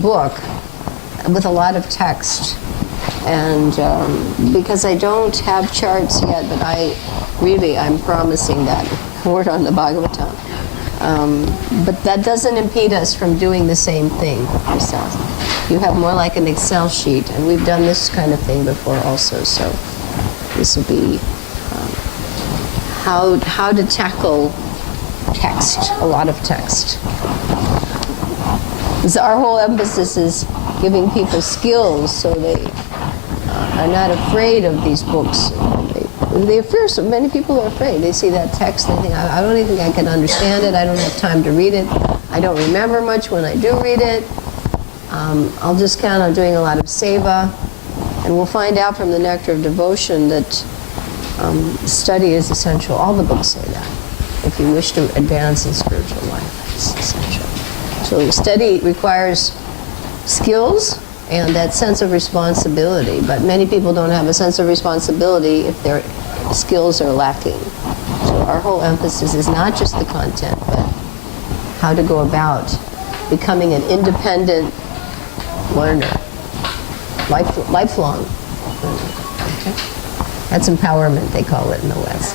book with a lot of text. And because I don't have charts yet, but I'm promising that word on the Bhagavatam. But that doesn't impede us from doing the same thing ourselves. You have more like an Excel sheet, and we've done this kind of thing before also, so this will be how to tackle text, a lot of text. So our whole emphasis is giving people skills so they are not afraid of these books. They fear, so many people are afraid. They see that text, they think, I don't even think I can understand it, I don't have time to read it, I don't remember much when I do read it, I'll just count on doing a lot of seva. And we'll find out from the Nectar of Devotion that study is essential. All the books say that. If you wish to advance in spiritual life, it's essential. So study requires skills and that sense of responsibility. But many people don't have a sense of responsibility if their skills are lacking. So our whole emphasis is not just the content, but how to go about becoming an independent learner, lifelong learner. Okay? That's empowerment, they call it in the West.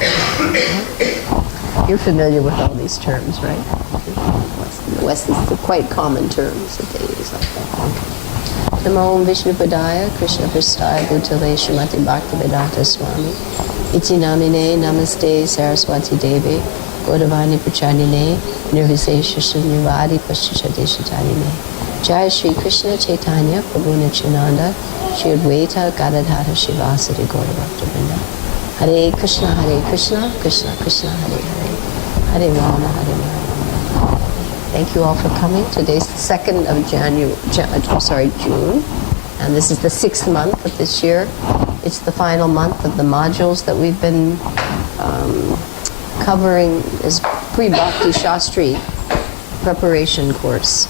You're familiar with all these terms, right? In the West, these are quite common terms that they use like that. Okay. Namo Vishnu Padaya, Krishna Prasthaya, Bhutale, Srimati Bhaktivedanta Swami, Iti Namine, Namaste, Saraswati Devi, Godavani Prachadine, Nirvisesha Shunyavadi, Paschachadeshatanine. Jai Shri Krishna Chaitanya, Prabhu Nityananda, Shri Advaita Gadadhara Shivasari Gaura Bhaktivinoda. Hare Krishna, Krishna Krishna, Hare Hare, Hare Rama, Hare Rama. Thank you all for coming. Today's the 2nd of June, and this is the 6th month of this year. It's the final month of the modules that we've been covering as pre-Bhakti Shastri preparation course.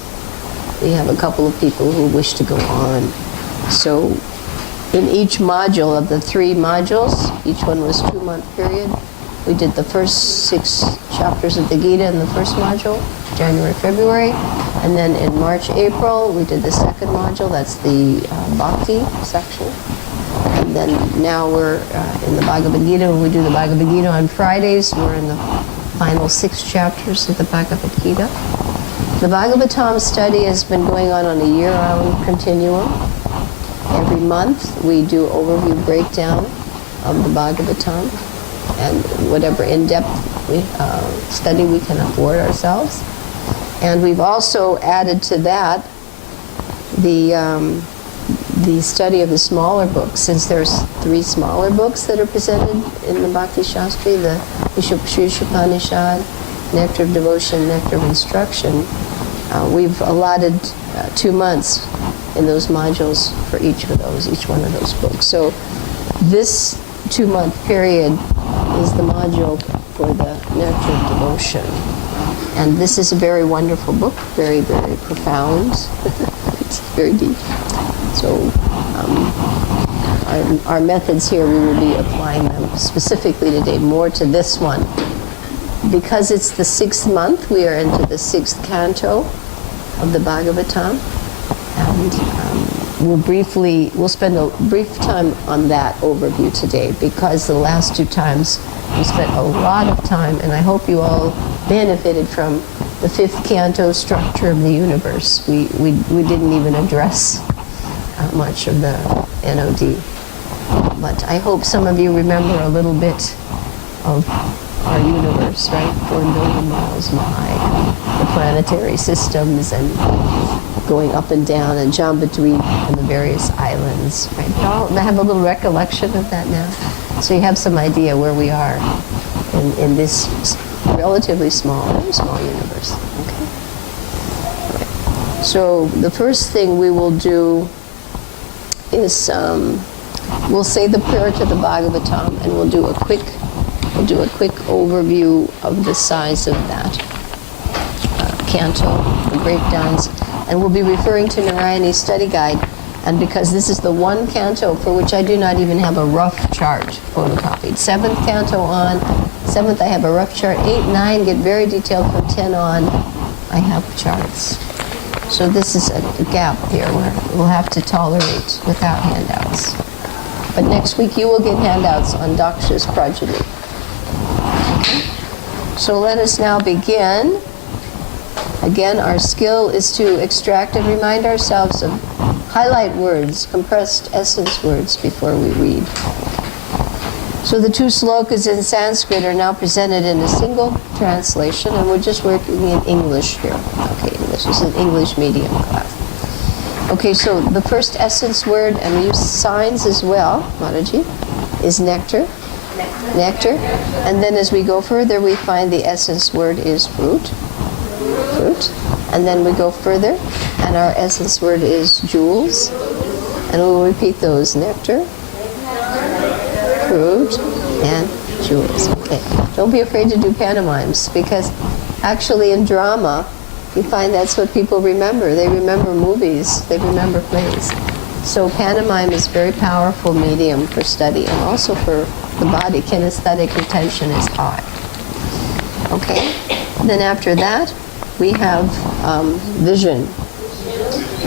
We have a couple of people who wish to go on. So in each module of the 3 modules, each one was 2-month period. We did the first 6 chapters of the Gita in the first module, January, February. And then in March, April, we did the 2nd module, that's the Bhakti section. And then now we're in the Bhagavad Gita. When we do the Bhagavad Gita on Fridays, we're in the final 6 chapters of the Bhagavad Gita. The Bhagavatam study has been going on a year-round continuum. Every month we do overview breakdown of the Bhagavatam and whatever in-depth study we can afford ourselves. And we've also added to that the study of the smaller books, since there's 3 smaller books that are presented in the Bhakti Shastri, the Sri Upanishad, Nectar of Devotion, Nectar of Instruction. We've allotted 2 months in those modules for each one of those books. So this 2-month period is the module for the Nectar of Devotion. And this is a very wonderful book, very, very profound. It's very deep. So our methods here, we will be applying them specifically today, more to this one. Because it's the 6th month, we are into the 6th canto of the Bhagavatam. And we'll spend a brief time on that overview today, because the last 2 times we spent a lot of time, and I hope you all benefited from the 5th canto structure of the universe. We didn't even address much of the NOD. But I hope some of you remember a little bit of our universe, right? 4 billion miles high, the planetary systems, and going up and down and Jambudvip and the various islands, right? You all have a little recollection of that now? So you have some idea where we are in this relatively small universe, okay? Right. So the first thing we will do is we'll say the prayer to the Bhagavatam, and we'll do a quick overview of the size of that canto, the breakdowns, and we'll be referring to Narayani's study guide. And because this is the one canto for which I do not even have a rough chart photocopied. 7th canto on, 7th I have a rough chart, 8, 9 get very detailed, from 10 on I have charts. So this is a gap here where we'll have to tolerate without handouts. But next week you will get handouts on Daksha's progeny. Okay. So let us now begin. Again, our skill is to extract and remind ourselves of highlight words, compressed essence words before we read. So the two slokas in Sanskrit are now presented in a single translation, and we're just working in English here. Okay, English is an English medium class. Okay, so the first essence word, and we use signs as well, Mataji, is nectar. Nectar. And then as we go further, we find the essence word is fruit. Fruit. And then we go further, and our essence word is jewels. And we'll repeat those: nectar, fruit, and jewels. Okay. Don't be afraid to do pantomimes, because actually in drama, you find that's what people remember. They remember movies. They remember plays. So pantomime is a very powerful medium for study, and also for the body. Kinesthetic retention is high. Okay. Then after that, we have vision.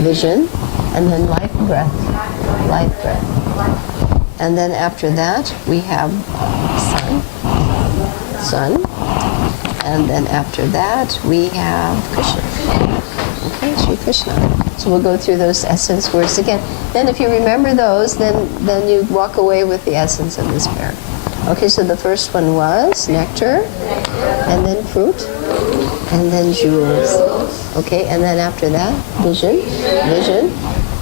Vision. And then life breath. Life breath. And then after that, we have sun. Sun. And then after that, we have Krishna. Okay, Sri Krishna. So we'll go through those essence words again. Then if you remember those, then you walk away with the essence of this pair. Okay, so the first one was nectar, and then fruit, and then jewels. Okay, and then after that, vision, vision,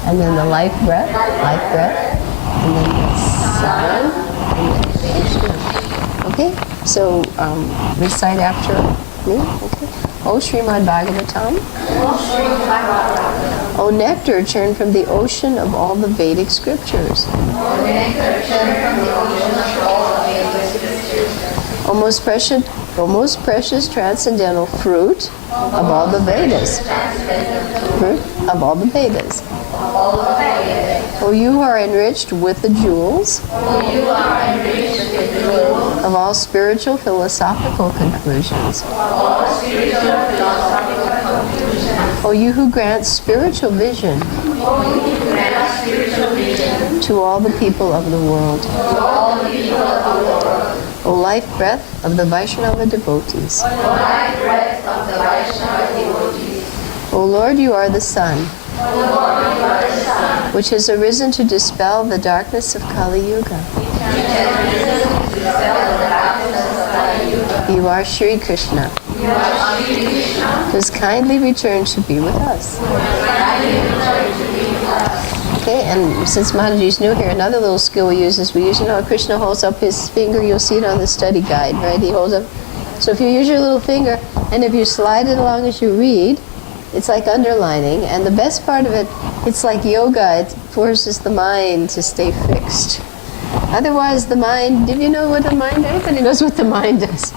and then the life breath, and then the sun, and then Krishna. Okay, so recite after me. Okay. O Srimad Bhagavatam. O nectar, churn from the ocean of all the Vedic scriptures. O most precious transcendental fruit of all the Vedas. Fruit of all the Vedas. O you who are enriched with the jewels of all spiritual philosophical conclusions. O you who grant spiritual vision to all the people of the world. O life breath of the Vaishnava devotees. O Lord, you are the sun, which has arisen to dispel the darkness of Kali Yuga. You are Sri Krishna, who's kindly returned to be with us. Okay, and since Mataji's new here, another little skill we use is how Krishna holds up his finger. You'll see it on the study guide, right? He holds up. So if you use your little finger, and if you slide it along as you read, it's like underlining. And the best part of it, it's like yoga. It forces the mind to stay fixed. Otherwise, the mind, did you know what the mind does? Everybody knows what the mind does.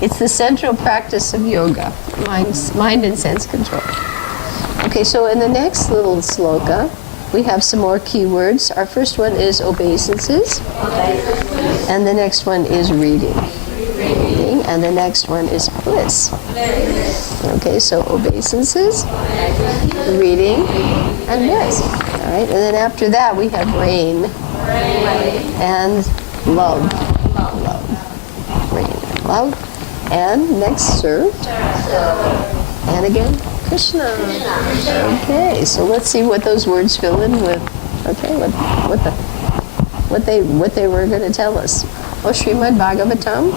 It's the central practice of yoga, mind and sense control. Okay, so in the next little sloka, we have some more keywords. Our first one is obeisances, and the next one is reading, and the next one is bliss. Okay, so obeisances, reading, and bliss. All right, and then after that we have rain and love, rain and love. And next, served. And again, Krishna. Okay, so let's see what those words fill in with. Okay, what they were going to tell us. O Srimad Bhagavatam.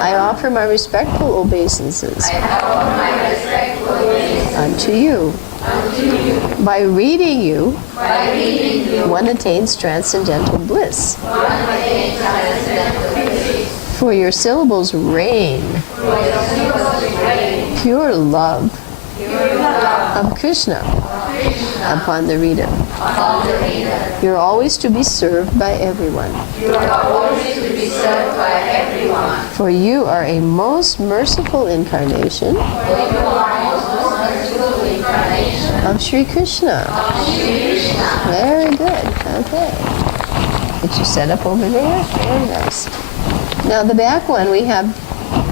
I offer my respectful obeisances unto you. By reading you, one attains transcendental bliss. For your syllables rain pure love of Krishna upon the reader. You're always to be served by everyone. For you are a most merciful incarnation of Sri Krishna. Very good. Okay. Get you set up over there. Very nice. Now the back one, we have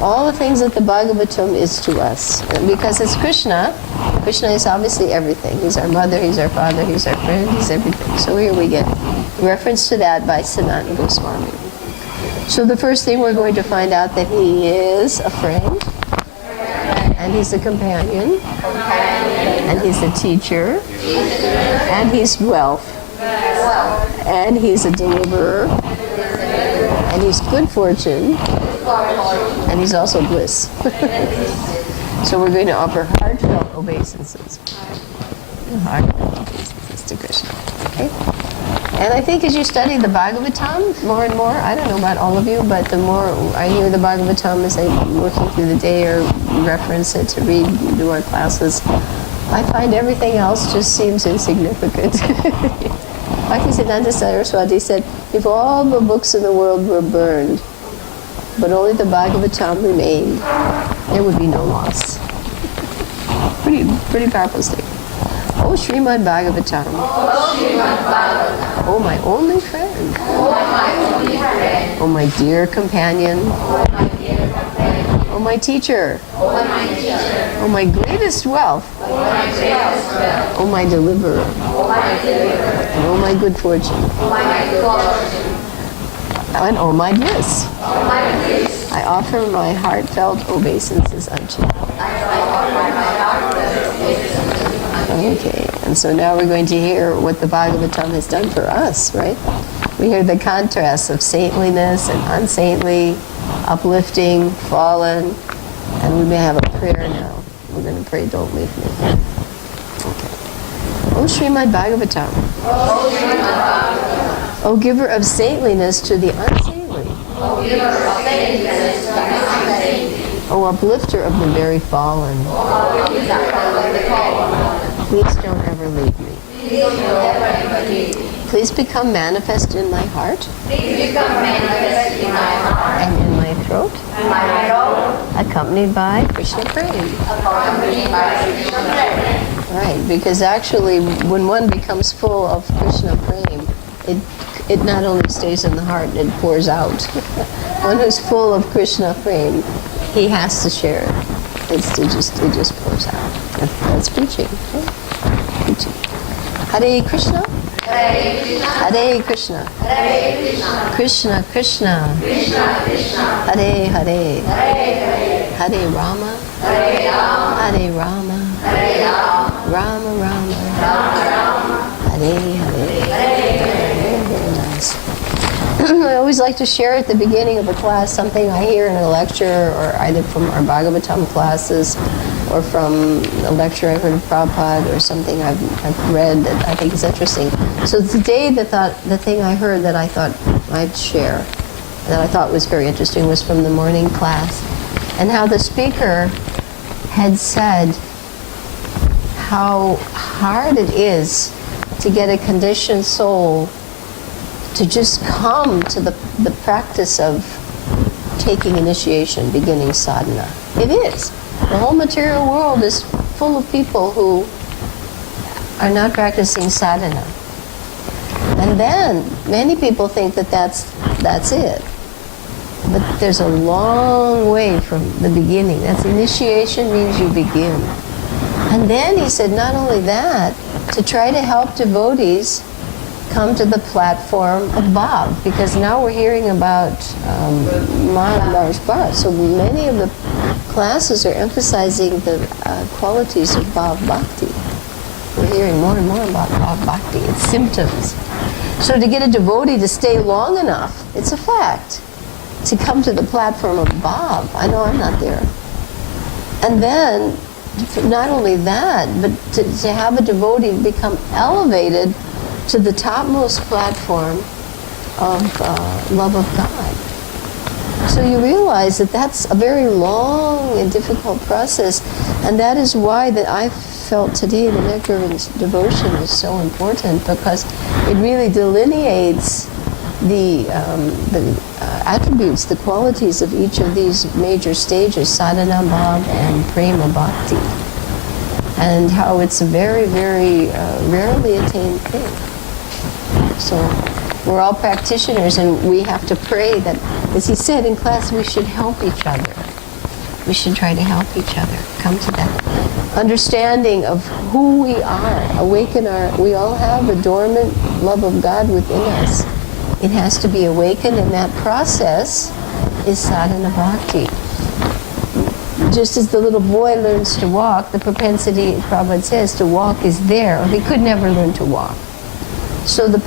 all the things that the Bhagavatam is to us. Because it's Krishna, Krishna is obviously everything. He's our mother, he's our father, he's our friend, he's everything. So here we get reference to that by Sanatana Goswami. So the first thing we're going to find out that he is a friend, and he's a companion, and he's a teacher, and he's wealth, and he's a deliverer, and he's good fortune, and he's also bliss. So we're going to offer heartfelt obeisances. Heartfelt obeisances to Krishna. Okay? And I think as you study the Bhagavatam more and more, I don't know about all of you, but the more I hear the Bhagavatam as I'm working through the day or reference it to read, do our classes, I find everything else just seems insignificant. Bhaktisiddhanta Saraswati said, if all the books in the world were burned, but only the Bhagavatam remained, there would be no loss. Pretty powerful statement. Oh, Srimad Bhagavatam. Oh, Srimad Bhagavatam. Oh, my only friend. Oh, my only friend. Oh, my dear companion. Oh, my dear companion. Oh, my teacher. Oh, my teacher. Oh, my greatest wealth. Oh, my greatest wealth. Oh, my deliverer. Oh, my deliverer. And oh, my good fortune. Oh, my good fortune. And oh, my bliss. Oh, my bliss. I offer my heartfelt obeisances unto you. I offer my heartfelt obeisances. Okay, and so now we're going to hear what the Bhagavatam has done for us, right? We hear the contrasts of saintliness and unsaintly, uplifting, fallen, and we may have a prayer now. We're going to pray, don't leave me. Okay. O Srimad Bhagavatam. Oh, Srimad Bhagavatam. O giver of saintliness to the unsaintly. O giver of saintliness to the unsaintly. O uplifter of the very fallen. O uplifter of the fallen. Please don't ever leave me. Please don't ever leave me. Please become manifest in my heart. Please become manifest in my heart. And in my throat. And my throat. Accompanied by Krishna Prem. Accompanied by Krishna Prem. Right, because actually when one becomes full of Krishna Prem, it not only stays in the heart, it pours out. One who's full of Krishna Prem, he has to share it. It just pours out. That's preaching. Okay? Preaching. Hare Krishna. Hare Krishna. Hare Krishna. Hare Krishna. Krishna Krishna. Krishna Krishna. Hare Hare. Hare Hare. Hare Rama. Hare Rama. Hare Rama. Hare Rama. Rama Rama. Rama Rama. Hare Hare. Hare Very nice. I always like to share at the beginning of a class something I hear in a lecture, or either from our Bhagavatam classes, or from a lecture I heard of Prabhupada, or something I've read that I think is interesting. So today the thing I heard that I thought I'd share, that I thought was very interesting, was from the morning class, and how the speaker had said how hard it is to get a conditioned soul to just come to the practice of taking initiation, beginning sadhana. It is. The whole material world is full of people who are not practicing sadhana. And then many people think that that's it. But there's a long way from the beginning. That's initiation, means you begin. And then he said not only that, to try to help devotees come to the platform of Bhav, because now we're hearing about Maharaj Bhav. So many of the classes are emphasizing the qualities of Bhav Bhakti. We're hearing more and more about Bhav Bhakti, its symptoms. So to get a devotee to stay long enough, it's a fact, to come to the platform of Bhav. I know I'm not there. And then, not only that, but to have a devotee become elevated to the topmost platform of love of God. So you realize that that's a very long and difficult process, and that is why that I felt today the Nectar of Devotion is so important, because it really delineates the attributes, the qualities of each of these major stages, sadhana, bhav, and prema bhakti, and how it's a very, very rarely attained thing. So we're all practitioners, and we have to pray that, as he said in class, we should help each other. We should try to help each other come to that understanding of who we are, we all have a dormant love of God within us. It has to be awakened, and that process is sadhana bhakti. Just as the little boy learns to walk, the propensity, Prabhupada says, to walk is there, or he could never learn to walk. So the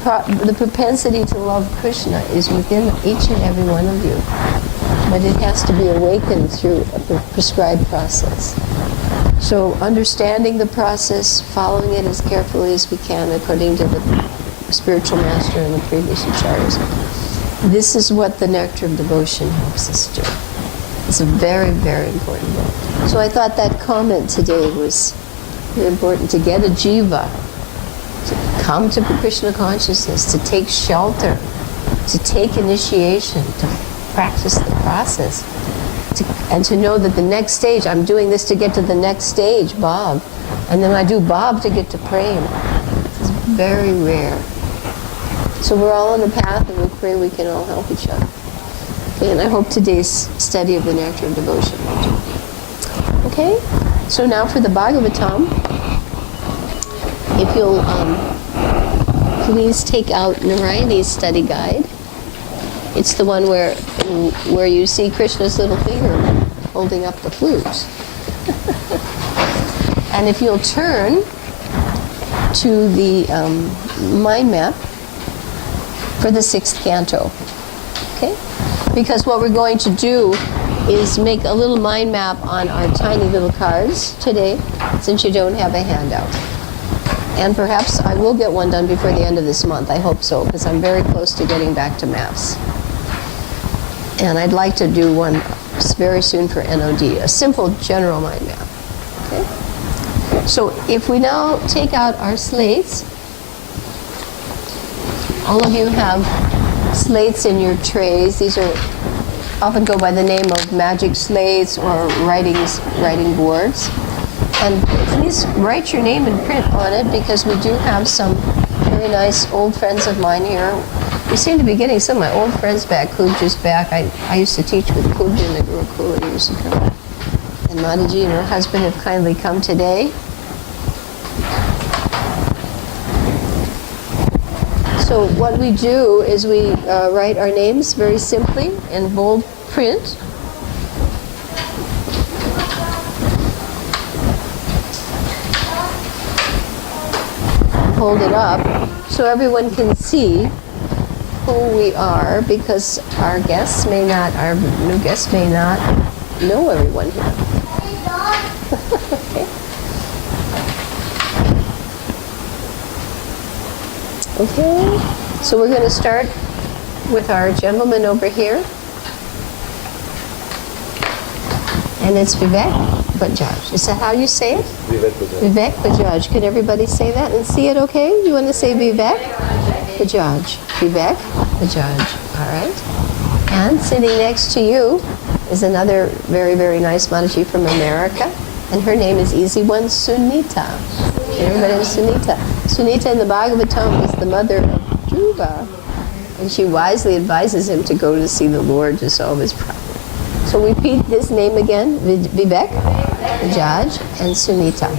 propensity to love Krishna is within each and every one of you. But it has to be awakened through a prescribed process. So understanding the process, following it as carefully as we can according to the spiritual master and the previous acharyas. This is what the Nectar of Devotion helps us do. It's a very, very important book. So I thought that comment today was very important, to get a jiva, to come to Krishna consciousness, to take shelter, to take initiation, to practice the process, and to know that the next stage, I'm doing this to get to the next stage, Bob, and then I do Bob to get to Prem. It's very rare. So we're all on the path, and we pray we can all help each other. Okay, and I hope today's study of the Nectar of Devotion will do. Okay, so now for the Bhagavatam, if you'll please take out Narayani's study guide. It's the one where you see Krishna's little finger holding up the flute. And if you'll turn to the mind map for the 6th canto, okay? Because what we're going to do is make a little mind map on our tiny little cards today, since you don't have a handout. And perhaps I will get one done before the end of this month. I hope so, because I'm very close to getting back to maps. And I'd like to do one very soon for NOD, a simple general mind map. Okay? So if we now take out our slates, all of you have slates in your trays. These are often go by the name of magic slates or writing boards. And please write your name in print on it, because we do have some very nice old friends of mine here. We seem to be getting some of my old friends back. Kuja's back. I used to teach with Kuja in the Gurukula years ago. And Mataji and her husband have kindly come today. So what we do is we write our names very simply in bold print. Hold it up so everyone can see who we are, because our new guests may not know everyone here. Okay, so we're going to start with our gentleman over here. And it's Vivek Bajaj. Is that how you say it? Vivek Bajaj. Vivek Bajaj. Can everybody say that and see it okay? You want to say Vivek Bajaj. Vivek Bajaj. All right. And sitting next to you is another very, very nice Mataji from America. And her name is easy one, Sunita. Everybody knows Sunita. Sunita in the Bhagavatam is the mother of Dhruva. And she wisely advises him to go to see the Lord to solve his problem. So repeat this name again, Vivek Bajaj and Sunita.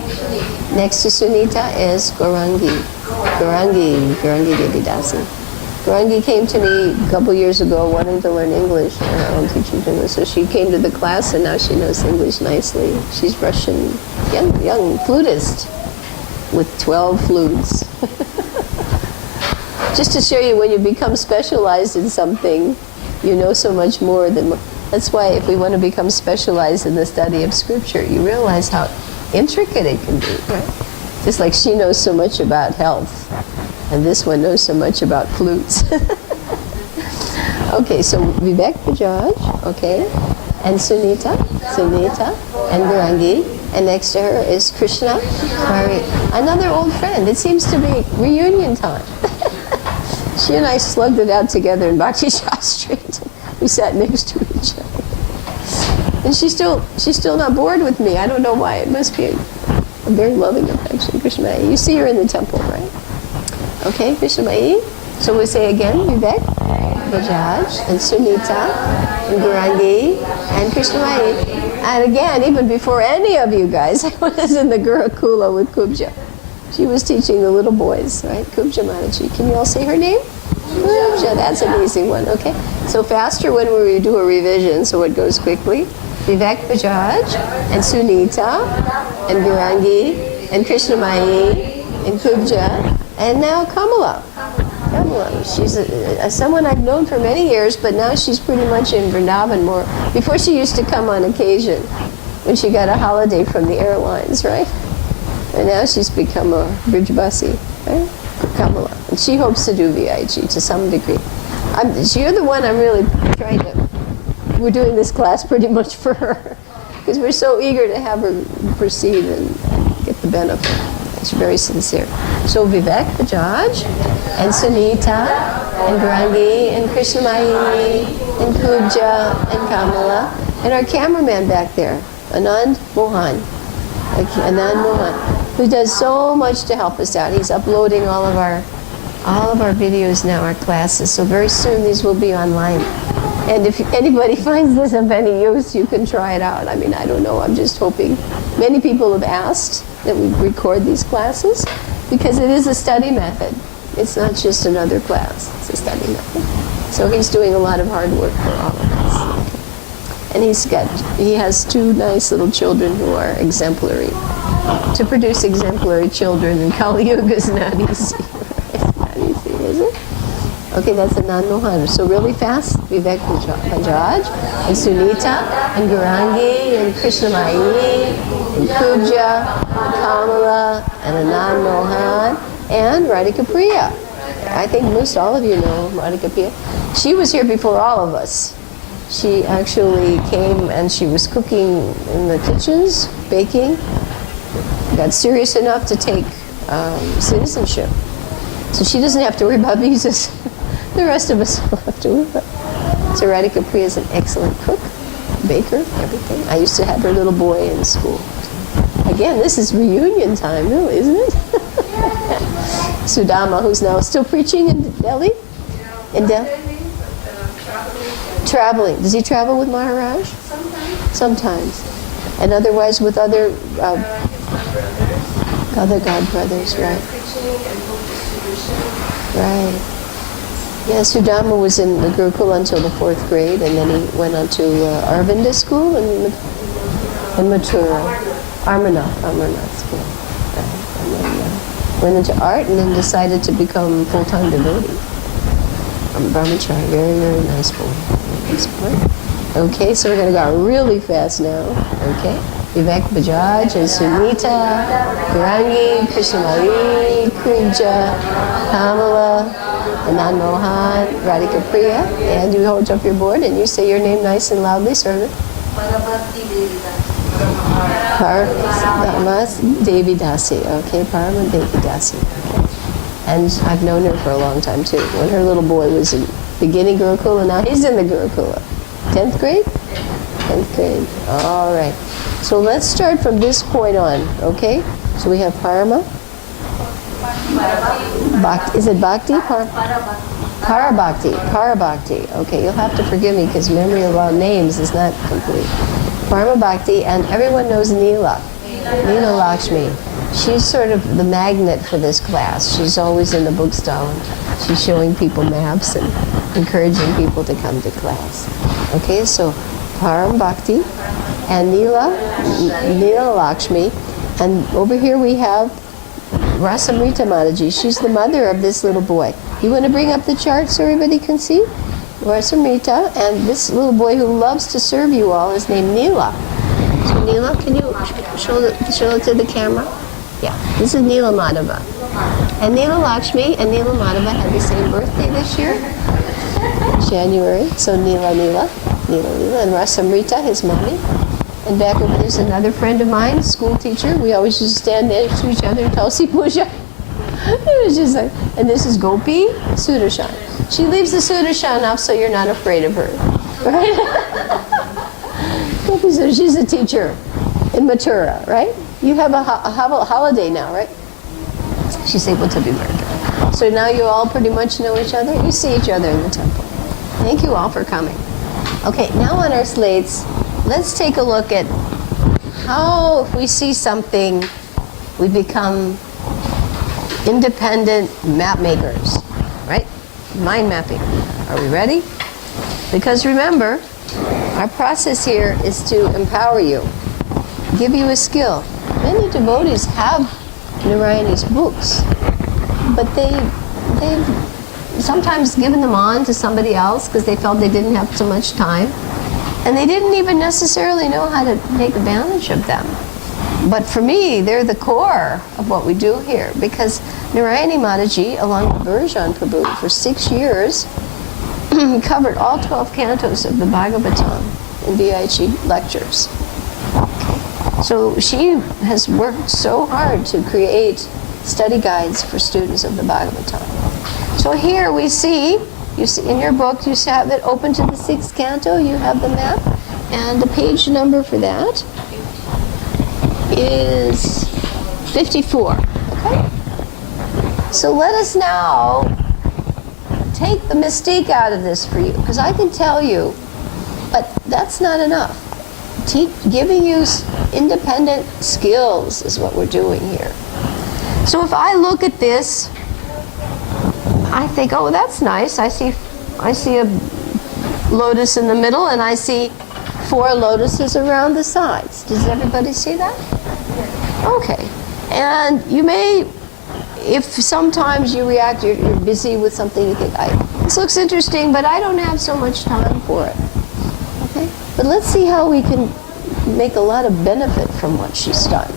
Next to Sunita is Gaurangi Devidasi. Gaurangi came to me a couple years ago wanting to learn English, and her own teaching English. So she came to the class, and now she knows English nicely. She's Russian, young flutist with 12 flutes. Just to show you, when you become specialized in something, you know so much more than... That's why if we want to become specialized in the study of Scripture, you realize how intricate it can be, right? Just like she knows so much about health, and this one knows so much about flutes. Okay, so Vivek Bajaj, okay, and Sunita, and Gaurangi, and next to her is Krishna, another old friend. It seems to be reunion time. She and I slugged it out together in Bhakti Shastri. We sat next to each other. And she's still not bored with me. I don't know why. It must be a very loving affection. Krishna Mai. You see her in the temple, right? Okay, Krishna Mai. So we say again, Vivek Bajaj, and Sunita, and Gaurangi, and Krishna Mai. And again, even before any of you guys, I was in the Gurukula with Kubja. She was teaching the little boys, right? Kubja Mataji. Can you all say her name? Kubja, that's an easy one, okay? So faster when we do a revision, so it goes quickly. Vivek Bajaj, and Sunita, and Gurangi, and Krishnamai, and Kubja, and now Kamala. Kamala, she's someone I've known for many years, but now she's pretty much in Vrindavan more. Before she used to come on occasion when she got a holiday from the airlines, right? And now she's become a Brijbasi, right? Kamala. And she hopes to do VIG to some degree. You're the one I'm really trying to... We're doing this class pretty much for her because we're so eager to have her proceed and get the benefit. She's very sincere. So Vivek Bajaj, and Sunita, and Grangi, and Krishnamai, and Kubja, and Kamala, and our cameraman back there, Anand Mohan. Anand Mohan, who does so much to help us out. He's uploading all of our videos now, our classes. So very soon these will be online. And if anybody finds this of any use, you can try it out. I mean, I don't know. I'm just hoping. Many people have asked that we record these classes because it is a study method. It's not just another class. It's a study method. So he's doing a lot of hard work for all of us. And he has two nice little children who are exemplary. To produce exemplary children in Kali Yuga is not easy. It's not easy, is it? Okay, that's Anand Mohan. So really fast, Vivek Bajaj, and Sunita, and Gurangi, and Krishnamai, and Kubja, and Kamala, and Anand Mohan, and Radhika Priya. I think most all of you know Radhika Priya. She was here before all of us. She actually came and she was cooking in the kitchens, baking. Got serious enough to take citizenship. So she doesn't have to worry about visas. The rest of us will have to worry about. So Radhika Priya is an excellent cook, baker, everything. I used to have her little boy in school. Again, this is reunion time, really, isn't it? Sudama, who's now still preaching in Delhi? In Delhi? Traveling. Does he travel with Maharaj? Sometimes. And otherwise with other godbrothers, right? Right. Yeah, Sudama was in the Gurukula until the 4th grade, and then he went on to Arvinda school in Mathura. Amarnath school. Right. And then went into art and then decided to become full-time devotee. Brahmachari, very, very nice boy. Nice boy. Okay, so we're going to go really fast now. Okay. Vivek Bajaj and Sunita, Gurangi, Krishnamai, Kubja, Kamala, Anand Mohan, Radhika Priya. And you hold up your board and you say your name nice and loudly, sir. Paramas Devi Dasi. Okay, Parama Devi Dasi. Okay. And I've known her for a long time too. When her little boy was in beginning Gurukula, now he's in the Gurukula. 10th grade? 10th grade. All right. So let's start from this point on, okay? So we have Parama. Bhakti. Is it Bhakti? Parabhakti. Parabhakti. Okay, you'll have to forgive me because memory of our names is not complete. Parama Bhakti, and everyone knows Neela. Neela Lakshmi. She's sort of the magnet for this class. She's always in the bookstall. She's showing people maps and encouraging people to come to class. Okay, so Param Bhakti and Neela Lakshmi. And over here we have Rasamrita Mataji. She's the mother of this little boy. You want to bring up the chart so everybody can see? Rasamrita, and this little boy who loves to serve you all is named Neela. So Neela, can you show it to the camera? Yeah, this is Neela Madhava. And Neela Lakshmi and Neela Madhava had the same birthday this year, January. So Neela, and Rasamrita, his mommy. And back over there's another friend of mine, school teacher. We always used to stand next to each other in Tulsi Puja. It was just like, and this is Gopi Sudarshan. She leaves the Sudarshan off so you're not afraid of her, right? Gopi Sudarshan, she's a teacher in Mathura, right? You have a holiday now, right? She's able to be murdered. So now you all pretty much know each other. You see each other in the temple. Thank you all for coming. Okay, now on our slates, let's take a look at how, if we see something, we become independent map makers, right? Mind mapping. Are we ready? Because remember, our process here is to empower you, give you a skill. Many devotees have Narayani's books, but they've sometimes given them on to somebody else because they felt they didn't have so much time. And they didn't even necessarily know how to take advantage of them. But for me, they're the core of what we do here, because Narayani Mataji, along with Virjan Prabhu, for 6 years, covered all 12 cantos of the Bhagavatam in VIG lectures. So she has worked so hard to create study guides for students of the Bhagavatam. So here we see, you see in your book, you have it open to the 6th canto, you have the map, and the page number for that is 54, okay? So let us now take the mistake out of this for you, because I can tell you, but that's not enough. Giving you independent skills is what we're doing here. So if I look at this, I think, oh, that's nice. I see a lotus in the middle, and I see 4 lotuses around the sides. Does everybody see that? Okay. And you may, if sometimes you react, you're busy with something, you think, this looks interesting, but I don't have so much time for it. Okay? But let's see how we can make a lot of benefit from what she's done.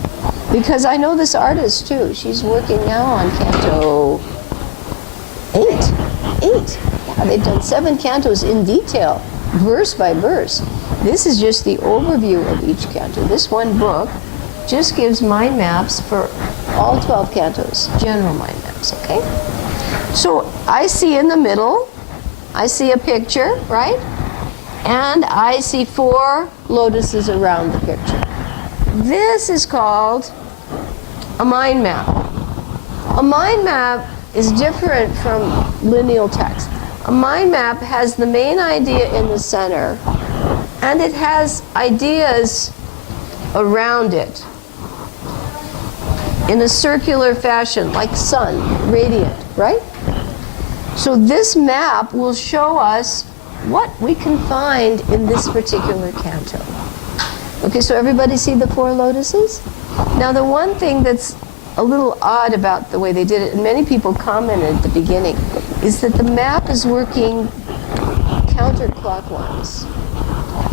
Because I know this artist too. She's working now on Canto 8. Yeah, they've done 7 cantos in detail, verse by verse. This is just the overview of each canto. This one book just gives mind maps for all 12 cantos, general mind maps, okay? So I see in the middle, I see a picture, right? And I see 4 lotuses around the picture. This is called a mind map. A mind map is different from lineal text. A mind map has the main idea in the center, and it has ideas around it in a circular fashion, like sun, radiant, right? So this map will show us what we can find in this particular canto. Okay, so everybody see the 4 lotuses? Now the one thing that's a little odd about the way they did it, and many people commented at the beginning, is that the map is working counterclockwise.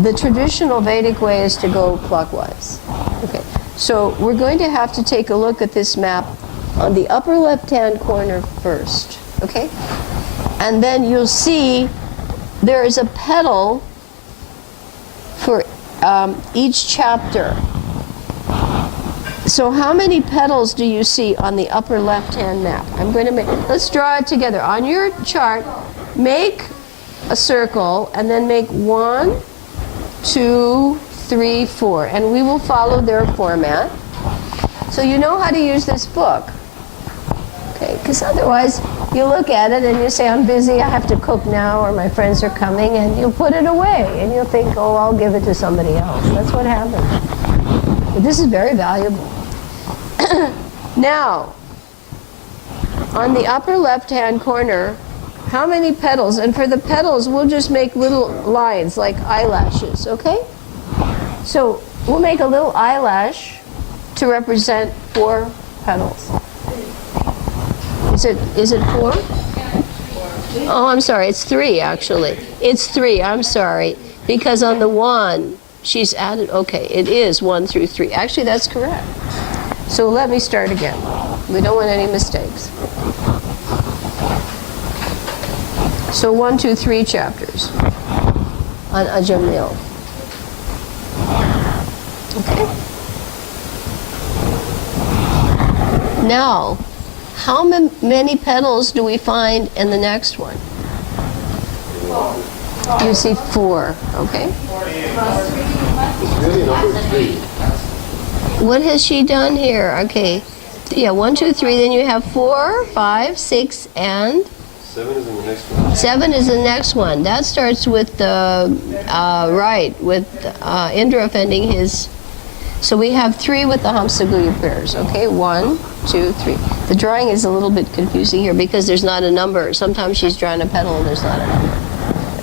The traditional Vedic way is to go clockwise. Okay, so we're going to have to take a look at this map on the upper left-hand corner first, okay? And then you'll see there is a petal for each chapter. So how many petals do you see on the upper left-hand map? I'm going to let's draw it together. On your chart, make a circle and then make 1, 2, 3, 4. And we will follow their format. So you know how to use this book. Okay, because otherwise you look at it and you say, I'm busy, I have to cook now, or my friends are coming, and you'll put it away. And you'll think, oh, I'll give it to somebody else. That's what happens. But this is very valuable. Now, on the upper left-hand corner, how many petals? And for the petals, we'll just make little lines, like eyelashes, okay? So we'll make a little eyelash to represent 4 petals. Is it 4? Oh, I'm sorry, it's 3, actually. It's 3, I'm sorry. Because on the 1, she's added, okay, it is 1 through 3. Actually, that's correct. So let me start again. We don't want any mistakes. So 1, 2, 3 chapters on Ajamil. Okay? Now, how many petals do we find in the next one? You see 4, okay? What has she done here? Okay, yeah, 1, 2, 3, then you have 4, 5, 6, and 7 is in the next one. 7 is the next one. That starts with Indra offending his. So we have 3 with the Hamsagurya prayers. Okay, 1, 2, 3. The drawing is a little bit confusing here because there's not a number. Sometimes she's drawing a petal and there's not a number.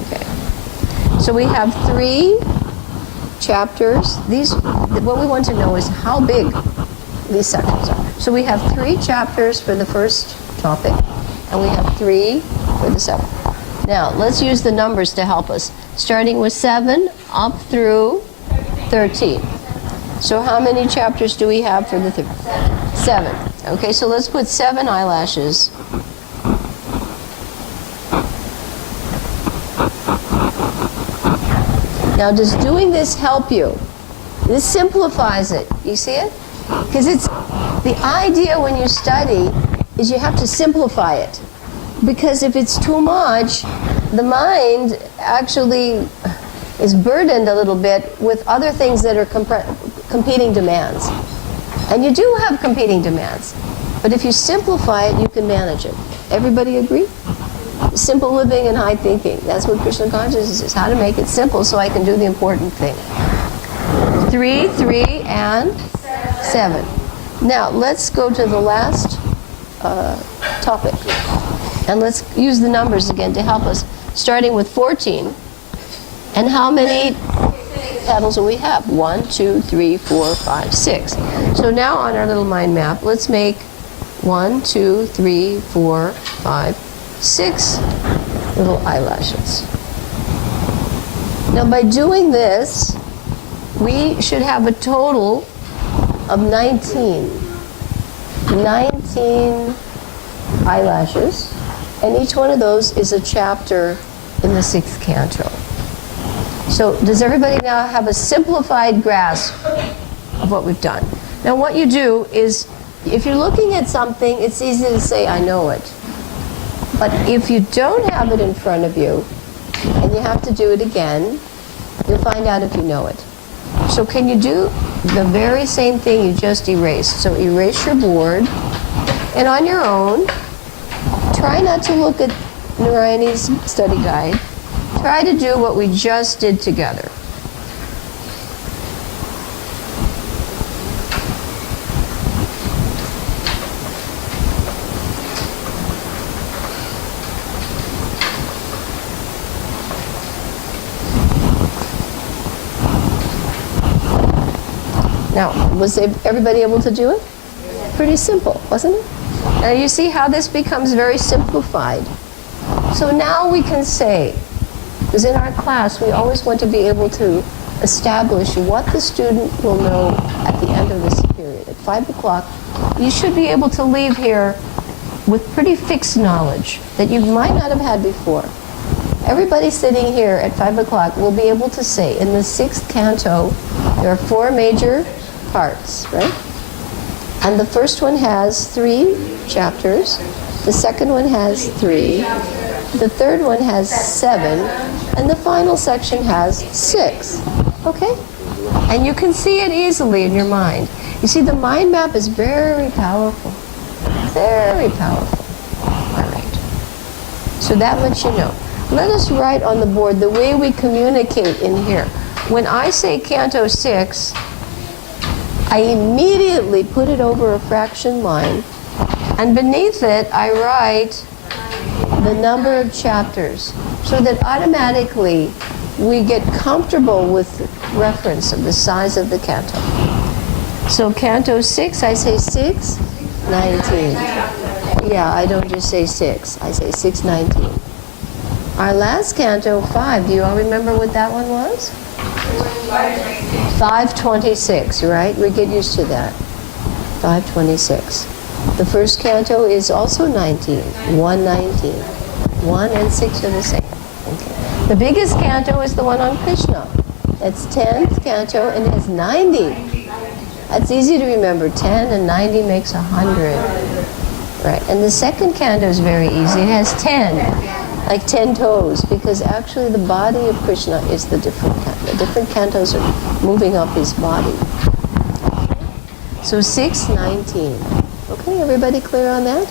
Okay. So we have 3 chapters. What we want to know is how big these sections are. So we have 3 chapters for the first topic, and we have 3 for the 7th. Now, let's use the numbers to help us. Starting with 7 up through 13. So how many chapters do we have for the 7? Okay, so let's put 7 eyelashes. Now, does doing this help you? This simplifies it. You see it? Because it's the idea when you study is you have to simplify it. Because if it's too much, the mind actually is burdened a little bit with other things that are competing demands. And you do have competing demands. But if you simplify it, you can manage it. Everybody agree? Simple living and high thinking. That's what Krishna consciousness is. How to make it simple so I can do the important thing. 3, 3, and 7. Now, let's go to the last topic. And let's use the numbers again to help us. Starting with 14. And how many petals do we have? 1, 2, 3, 4, 5, 6. So now on our little mind map, let's make 1, 2, 3, 4, 5, 6 little eyelashes. Now by doing this, we should have a total of 19 eyelashes, and each one of those is a chapter in the 6th canto. So does everybody now have a simplified grasp of what we've done? Now what you do is, if you're looking at something, it's easy to say, I know it. But if you don't have it in front of you, and you have to do it again, you'll find out if you know it. So can you do the very same thing you just erased? So erase your board, and on your own, try not to look at Narayani's study guide. Try to do what we just did together. Now, was everybody able to do it? Pretty simple, wasn't it? Now you see how this becomes very simplified. So now we can say, because in our class we always want to be able to establish what the student will know at the end of this period. At 5 o'clock, you should be able to leave here with pretty fixed knowledge that you might not have had before. Everybody sitting here at 5 o'clock will be able to say, in the 6th canto, there are 4 major parts, right? And the first one has 3 chapters. The second one has 3. The third one has 7. And the final section has 6. Okay? And you can see it easily in your mind. You see, the mind map is very powerful. Very powerful. All right. So that much you know. Let us write on the board the way we communicate in here. When I say Canto 6, I immediately put it over a fraction line, and beneath it I write the number of chapters, so that automatically we get comfortable with reference of the size of the canto. So Canto 6, I say 6, 19. Yeah, I don't just say 6, I say 6, 19. Our last canto, 5, do you all remember what that one was? 526, right? We get used to that. 526. The first canto is also 19, 119. 1 and 6 are the same. Okay. The biggest canto is the one on Krishna. That's 10th canto and it has 90. That's easy to remember. 10 and 90 makes 100. Right. And the second canto is very easy. It has 10. Like 10 toes, because actually the body of Krishna is the different canto. The different cantos are moving up his body. So 6, 19. Okay, everybody clear on that?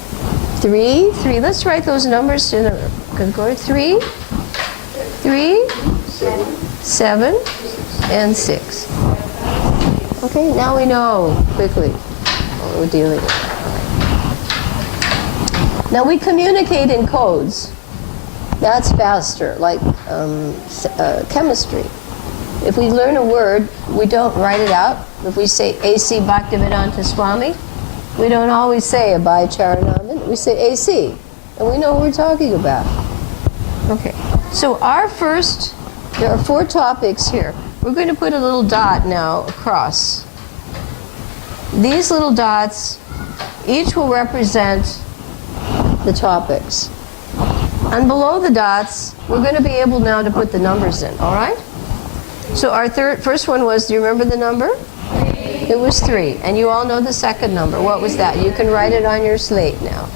3, 3. Let's write those numbers in a concord. 3, 3, 7, and 6. Okay, now we know quickly what we're dealing with. Now we communicate in codes. That's faster, like chemistry. If we learn a word, we don't write it out. If we say A.C. Bhaktivedanta Swami, we don't always say Abhay Charanandan. We say A.C. And we know what we're talking about. Okay. So there are 4 topics here. We're going to put a little dot now across. These little dots, each will represent the topics. And below the dots, we're going to be able now to put the numbers in, all right? So our first one was, do you remember the number? 3. It was 3. And you all know the second number. What was that? You can write it on your slate now.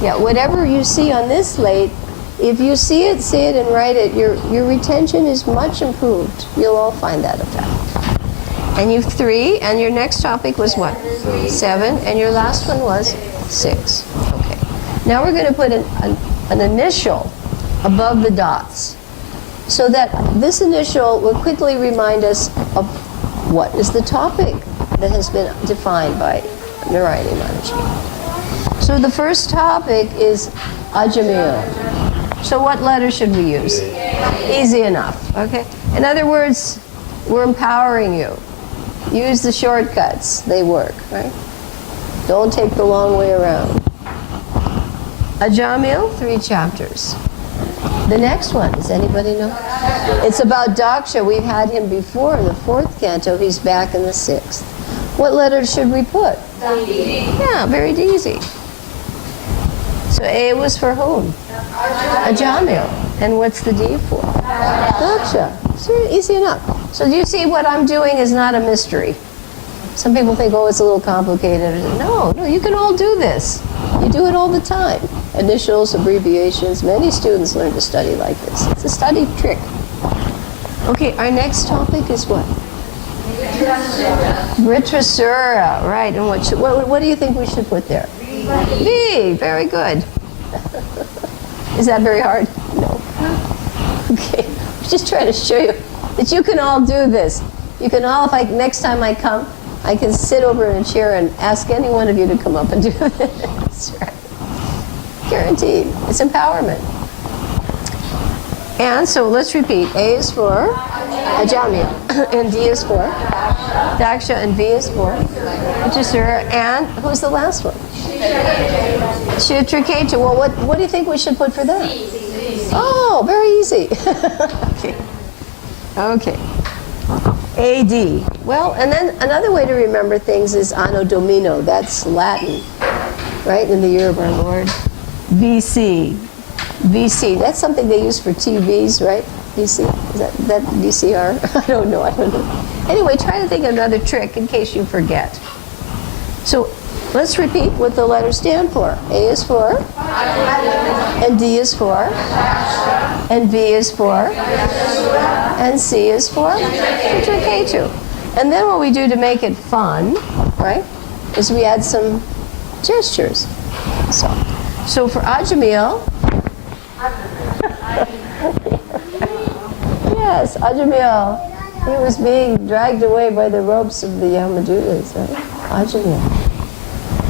Yeah, whatever you see on this slate, if you see it, say it, and write it, your retention is much improved. You'll all find that effect. And you have 3, and your next topic was what? 7, and your last one was 6. Okay. Now we're going to put an initial above the dots, so that this initial will quickly remind us of what is the topic that has been defined by Narayani Mataji. So the first topic is Ajamil. So what letter should we use? Easy enough, okay? In other words, we're empowering you. Use the shortcuts. They work, right? Don't take the long way around. Ajamil, 3 chapters. The next one, does anybody know? It's about Daksha. We've had him before in the 4th canto. He's back in the 6th. What letter should we put? D. Yeah, very easy. So A was for whom? Ajamil. And what's the D for? Daksha. So easy enough. So do you see what I'm doing is not a mystery? Some people think, oh, it's a little complicated. No, you can all do this. You do it all the time. Initials, abbreviations. Many students learn to study like this. It's a study trick. Okay, our next topic is what? Vritrasura. Right, and what do you think we should put there? V. Very good. Is that very hard? No. Okay, I'm just trying to show you that you can all do this. You can all, next time I come, I can sit over in a chair and ask any one of you to come up and do this. Right. Guaranteed. It's empowerment. And so let's repeat. A is for Ajamil, and D is for Daksha, and V is for Vritrasura, and who's the last one? Chitraketu. Well, what do you think we should put for that? Oh, very easy. Okay. AD. Well, and then another way to remember things is Anno Domino. That's Latin, right? In the year of our Lord. BC. BC. That's something they use for TVs, right? BC. Is that VCR? I don't know. Anyway, try to think of another trick in case you forget. So let's repeat what the letters stand for. A is for, and D is for, and B is for, and C is for Chitraketu. And then what we do to make it fun, right, is we add some gestures. So for Ajamil, yes, Ajamil, he was being dragged away by the ropes of the Yamadutas, right? Ajamil.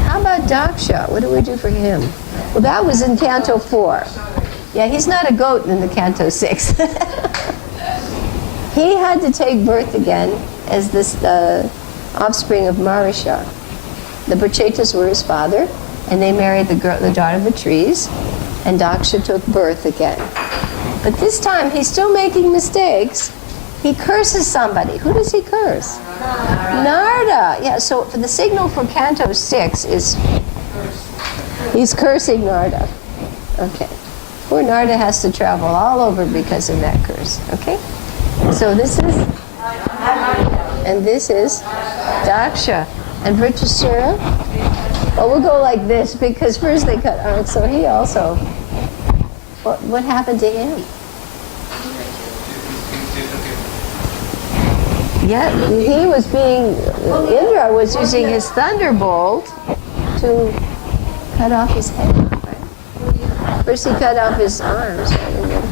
How about Daksha? What do we do for him? Well, that was in Canto 4. Yeah, he's not a goat in the Canto 6. He had to take birth again as this offspring of Marisha. The Prachetas were his father, and they married the daughter of the trees, and Daksha took birth again. But this time, he's still making mistakes. He curses somebody. Who does he curse? Narada. Yeah, so for the signal for Canto 6 is he's cursing Narada. Okay. Poor Narada has to travel all over because of that curse. Okay? So this is, and this is Daksha. And Vritrasura, well, we'll go like this because first they cut Ark, so he also, what happened to him? Yeah, he was Indra was using his thunderbolt to cut off his head. Right? First he cut off his arms and then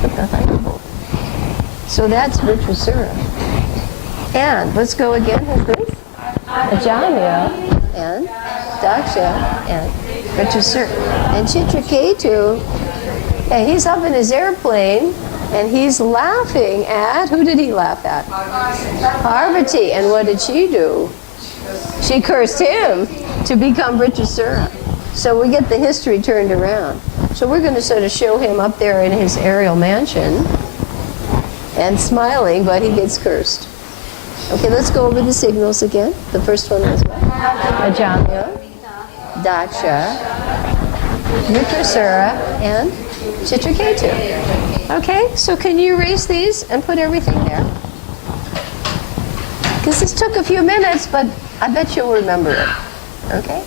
took the thunderbolt. So that's Vritrasura. And let's go again. Who's this? Ajamil and Daksha and Vritrasura. And Chitraketu, yeah, he's up in his airplane and he's laughing at, who did he laugh at? Parvati. And what did she do? She cursed him to become Vritrasura. So we get the history turned around. So we're going to sort of show him up there in his aerial mansion and smiling, but he gets cursed. Okay, let's go over the signals again. The first one was what? Ajamya, Daksha, Vritrasura, and Chitraketu. Okay, so can you erase these and put everything there? Because this took a few minutes, but I bet you'll remember it. Okay?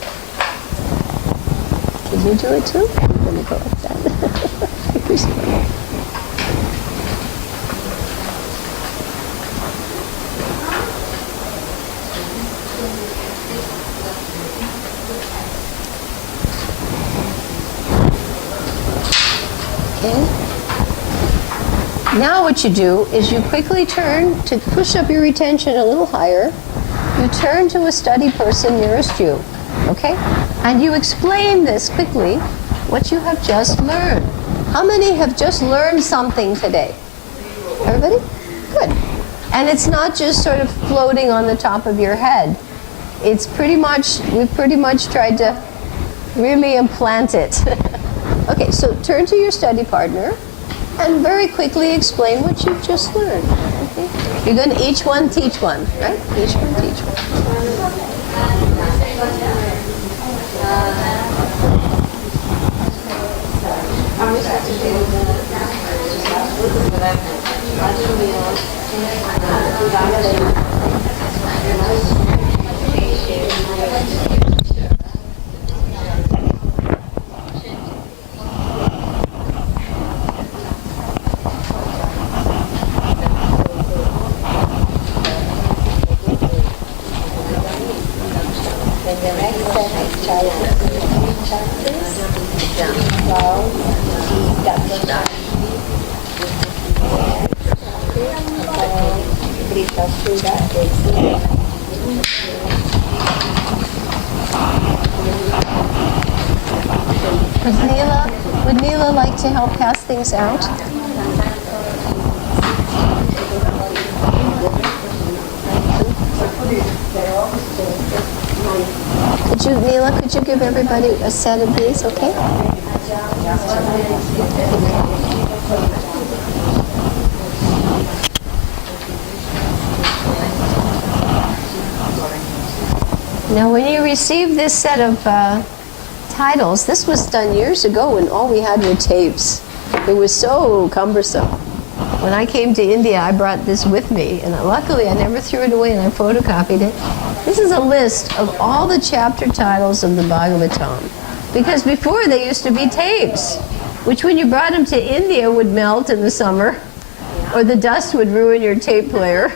Can you do it too? I'm going to go like that. I appreciate it. Okay. Now what you do is you quickly turn to push up your retention a little higher. You turn to a study person nearest you, okay? And you explain this quickly, what you have just learned. How many have just learned something today? Everybody? Good. And it's not just sort of floating on the top of your head. It's we've pretty much tried to really implant it. Okay, so turn to your study partner and very quickly explain what you've just learned. Okay? You're going to each one teach one, right? Each one teach one. Would Neela like to help pass things out? Neela, could you give everybody a set of these, okay? Now, when you receive this set of titles, this was done years ago when all we had were tapes. It was so cumbersome. When I came to India, I brought this with me, and luckily I never threw it away and I photocopied it. This is a list of all the chapter titles of the Bhagavatam. Because before they used to be tapes, which when you brought them to India would melt in the summer, or the dust would ruin your tape player.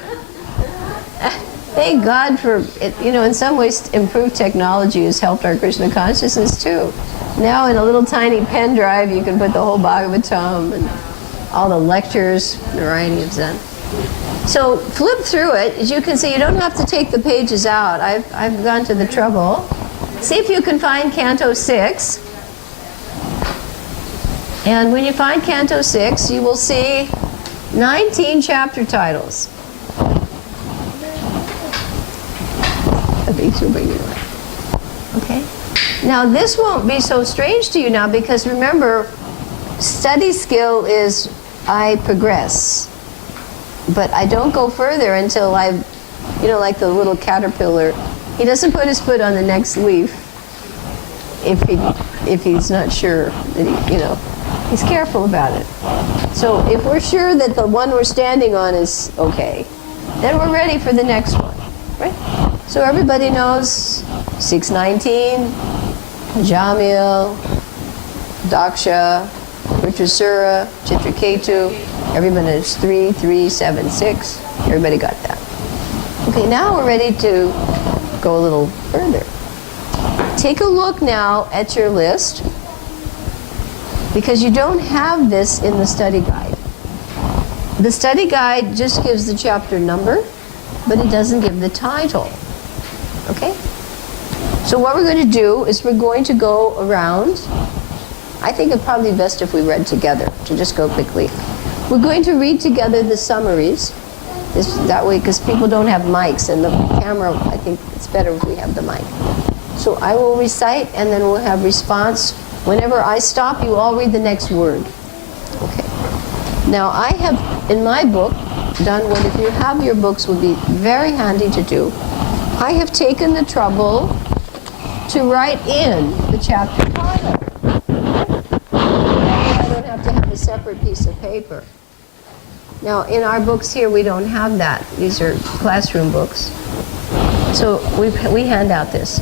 Thank God for it. You know, in some ways, improved technology has helped our Krishna consciousness too. Now, in a little tiny pen drive, you can put the whole Bhagavatam and all the lectures, variety of Zen. So, flip through it. As you can see, you don't have to take the pages out. I've gone to the trouble. See if you can find Canto 6. And when you find Canto 6, you will see 19 chapter titles. Okay? Now this won't be so strange to you now because remember, study skill is I progress. But I don't go further until like the little caterpillar, he doesn't put his foot on the next leaf if he's not sure that he's careful about it. So if we're sure that the one we're standing on is okay, then we're ready for the next one, right? So everybody knows 619, Jamil, Daksha, Vritrasura, Chitraketu. Everybody knows 3376. Everybody got that. Okay, now we're ready to go a little further. Take a look now at your list. because you don't have this in the study guide. The study guide just gives the chapter number, but it doesn't give the title. Okay? So what we're going to do is we're going to go around. I think it'd probably be best if we read together, to just go quickly. We're going to read together the summaries. That way, because people don't have mics, and the camera, I think it's better if we have the mic. So I will recite, and then we'll have response. Whenever I stop, you all read the next word. Okay. Now, I have, in my book, done what, if you have your books, would be very handy to do. I have taken the trouble to write in the chapter title. I don't have to have a separate piece of paper. Now, in our books here, we don't have that. These are classroom books. So we hand out this.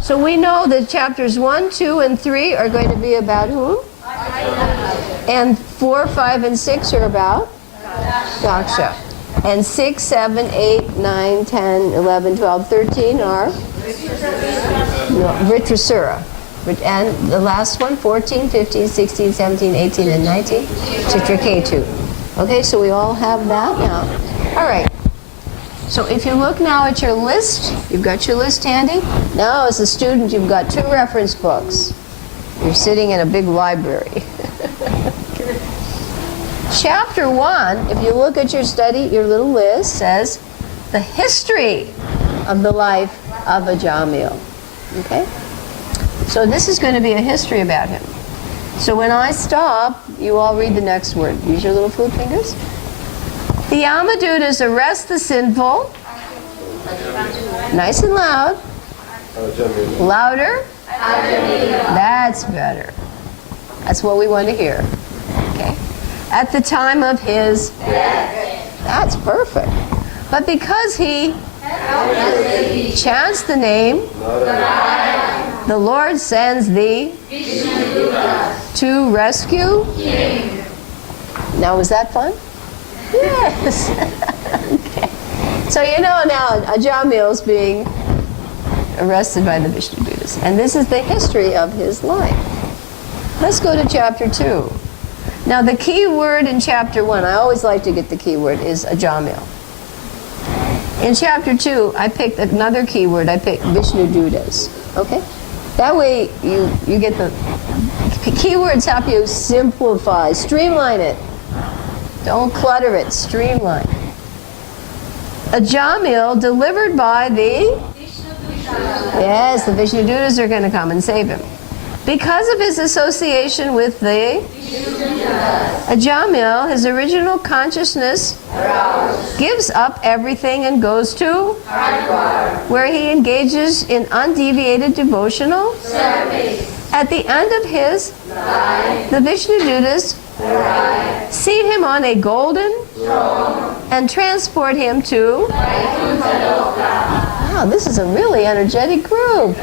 So we know that chapters 1, 2, and 3 are going to be about whom? And 4, 5, and 6 are about? Daksha. And 6, 7, 8, 9, 10, 11, 12, 13 are? Vritrasura. And the last one, 14, 15, 16, 17, 18, and 19, Chitraketu. Okay, so we all have that now. All right. So if you look now at your list, you've got your list handy. Now as a student, you've got 2 reference books. You're sitting in a big library. Chapter 1, if you look at your study, your little list says the history of the life of Ajamil. Okay? So this is going to be a history about him. So when I stop, you all read the next word. Use your little food fingers. The Yamadutas arrest the sinful. Nice and loud. Louder. That's better. That's what we want to hear. Okay? At the time of his death. That's perfect. But because he chants the name, the Lord sends thee to rescue. Now, was that fun? Yes. Okay. So you know now Ajamil's being arrested by the Vishnudutas. And this is the history of his life. Let's go to chapter 2. Now the key word in chapter 1, I always like to get the key word, is Ajamil. In chapter 2, I picked another key word. I picked Vishnudutas. Okay? That way you get the keywords help you simplify, streamline it. Don't clutter it, streamline. Ajamil delivered by the Yes, the Vishnudutas are going to come and save him. Because of his association with the Ajamil, his original consciousness gives up everything and goes to where he engages in undeviated devotional service. At the end of his life, the Vishnudutas seat him on a golden throne and transport him to Wow, this is a really energetic group.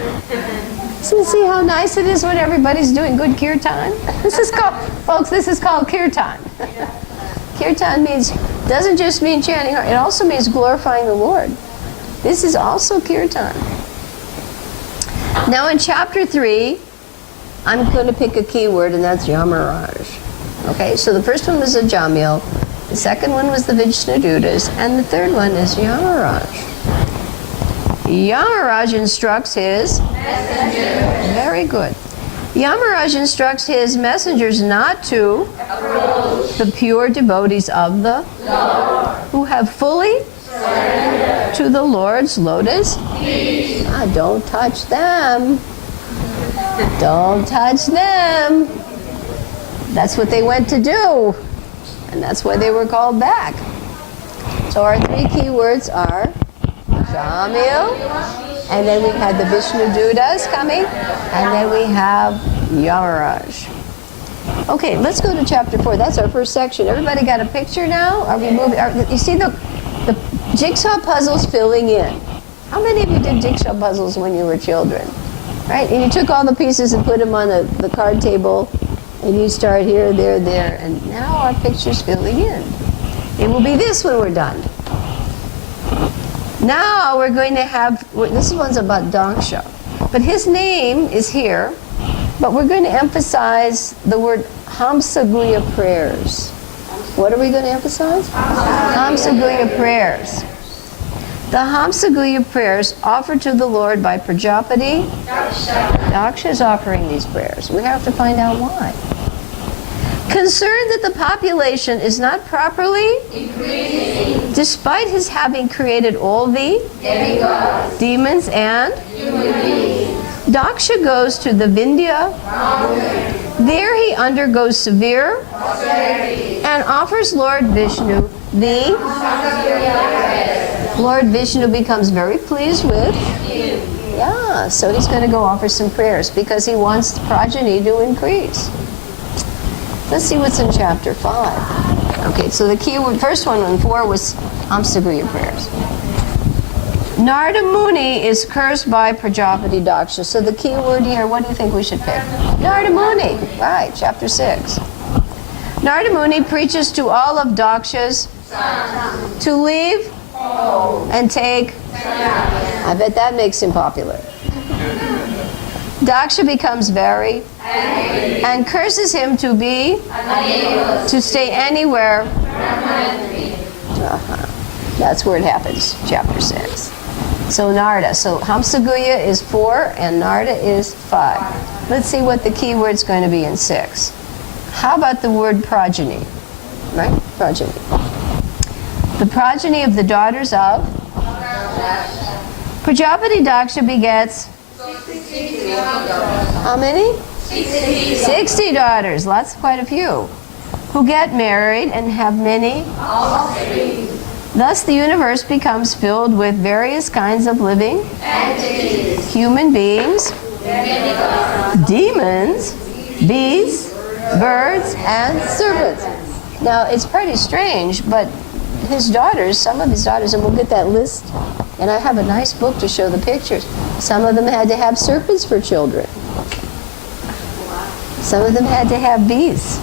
So see how nice it is when everybody's doing good kirtan? This is called, folks, this is called kirtan. Kirtan doesn't just mean chanting, it also means glorifying the Lord. This is also kirtan. Now in chapter 3, I'm going to pick a key word, and that's Yamaraj. Okay, so the first one was Ajamil, the second one was the Vishnudutas, and the third one is Yamaraj. Yamaraj instructs his messengers. Very good. Yamaraj instructs his messengers not to approach the pure devotees of the Lord who have fully surrendered to the Lord's lotus feet. Don't touch them. Don't touch them. That's what they went to do. And that's why they were called back. So our 3 key words are Ajamil, and then we had the Vishnudutas coming, and then we have Yamaraj. Okay, let's go to chapter 4. That's our first section. Everybody got a picture now? Are we moving? You see the jigsaw puzzles filling in. How many of you did jigsaw puzzles when you were children? Right? And you took all the pieces and put them on the card table, and you start here, there, and now our picture's filling in. It will be this when we're done. Now we're going to have, this one's about Daksha, but his name is here. But we're going to emphasize the word Hamsaguya prayers. What are we going to emphasize? Hamsaguya prayers. The Hamsaguya prayers offered to the Lord by Prajapati. Daksha is offering these prayers. We have to find out why. Concerned that the population is not properly increasing, despite his having created all the demigods, demons, and human beings. Daksha goes to the Vindhya mountain. There he undergoes severe austerity and offers Lord Vishnu the Lord Vishnu becomes very pleased with. Yeah, so he's going to go offer some prayers because he wants the progeny to increase. Let's see what's in chapter 5. Okay, so the key word, first one in 4 was Hamsaguya prayers. Narada Muni is cursed by Prajapati Daksha. So the key word here, what do you think we should pick? Narada Muni, right, chapter 6. Narada Muni preaches to all of Daksha's sons to leave and take. I bet that makes him popular. Daksha becomes very angry and curses him to be unable to stay anywhere. That's where it happens, chapter 6. So Narada. So Hamsaguya is 4 and Narada is 5. Let's see what the key word's going to be in 6. How about the word progeny? Right? Progeny. The progeny of the daughters of Prajapati Daksha begets how many? 60 daughters. Quite a few. Who get married and have many offspring. Thus the universe becomes filled with various kinds of living entities. Human beings, demons, beasts, birds, and serpents. Now it's pretty strange, but his daughters, some of his daughters, and we'll get that list, and I have a nice book to show the pictures. Some of them had to have serpents for children. Some of them had to have beasts.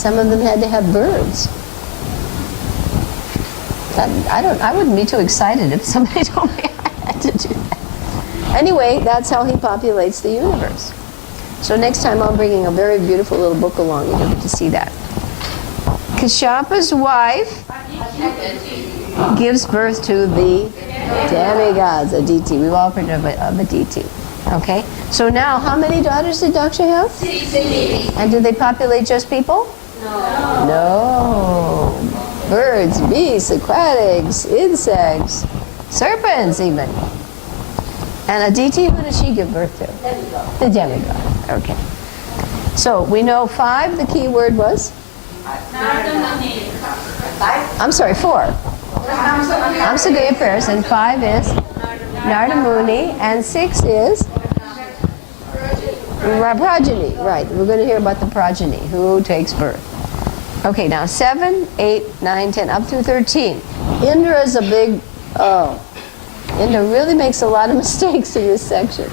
Some of them had to have birds. I wouldn't be too excited if somebody told me I had to do that. Anyway, that's how he populates the universe. So next time I'm bringing a very beautiful little book along. You'll get to see that. Kashyap's wife gives birth to the demigods, Aditi. We've all heard of Aditi. Okay? So now, how many daughters did Daksha have? 60. And do they populate just people? No. No. Birds, beasts, aquatics, insects, serpents even. And Aditi, who did she give birth to? Demigod. The demigod. Okay. So we know 5, the key word was? I'm sorry, 4. Hamsaguya prayers, and 5 is Narada Muni, and 6 is progeny. Right, we're going to hear about the progeny, who takes birth. Okay, now 7, 8, 9, 10, up through 13. Indra is a big, Indra really makes a lot of mistakes in this section.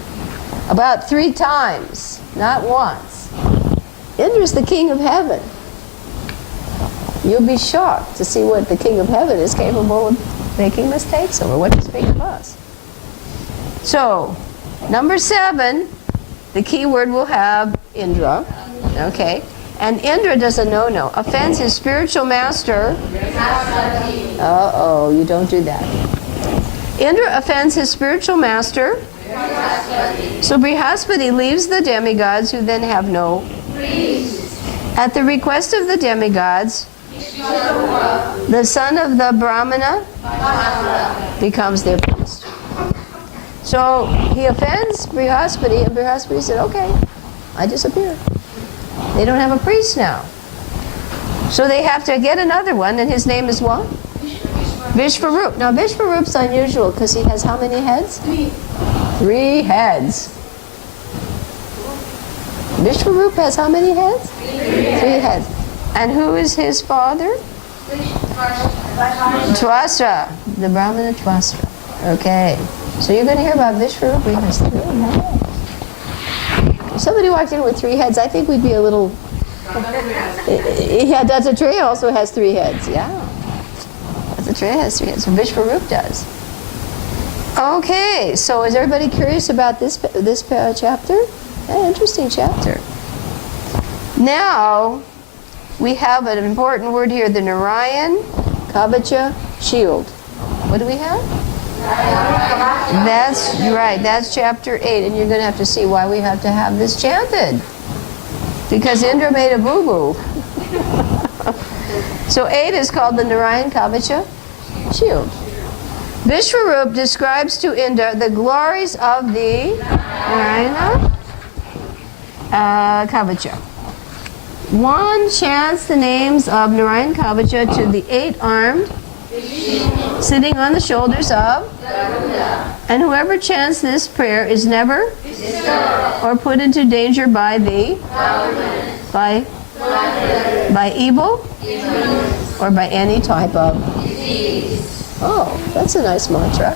About 3 times, not once. Indra's the king of heaven. You'll be shocked to see what the king of heaven is capable of making mistakes over. What does speak of us? So, number 7, the key word will have Indra. Okay. And Indra does a no-no. Offends his spiritual master. Uh-oh, you don't do that. Indra offends his spiritual master. So Brihaspati leaves the demigods, who then have no priest. At the request of the demigods, the son of the Brahmana becomes their priest. So he offends Brihaspati, and Brihaspati said, okay, I disappear. They don't have a priest now. So they have to get another one, and his name is what? Vishvarup. Now Vishvarup's unusual because he has how many heads? 3 heads. Vishvarup has how many heads? 3 heads. And who is his father? Twasra, the Brahmana Twasra. Okay. So you're going to hear about Vishvarup. He has 3 heads. If somebody walked in with 3 heads, I think we'd be a little... Yeah, Dattatreya also has 3 heads. Yeah. Dattatreya has 3 heads. So Vishvarup does. Okay, so is everybody curious about this chapter? An interesting chapter. Now, we have an important word here, the Narayan Kavacha shield. What do we have? That's right, that's chapter 8, and you're going to have to see why we have to have this chanted. Because Indra made a boo-boo. So 8 is called the Narayan Kavacha shield. Vishwarup describes to Indra the glories of the Narayana Kavacha. One chants the names of Narayan Kavacha to the 8-armed sitting on the shoulders of, and whoever chants this prayer is never or put into danger by the by evil or by any type of disease. Oh, that's a nice mantra.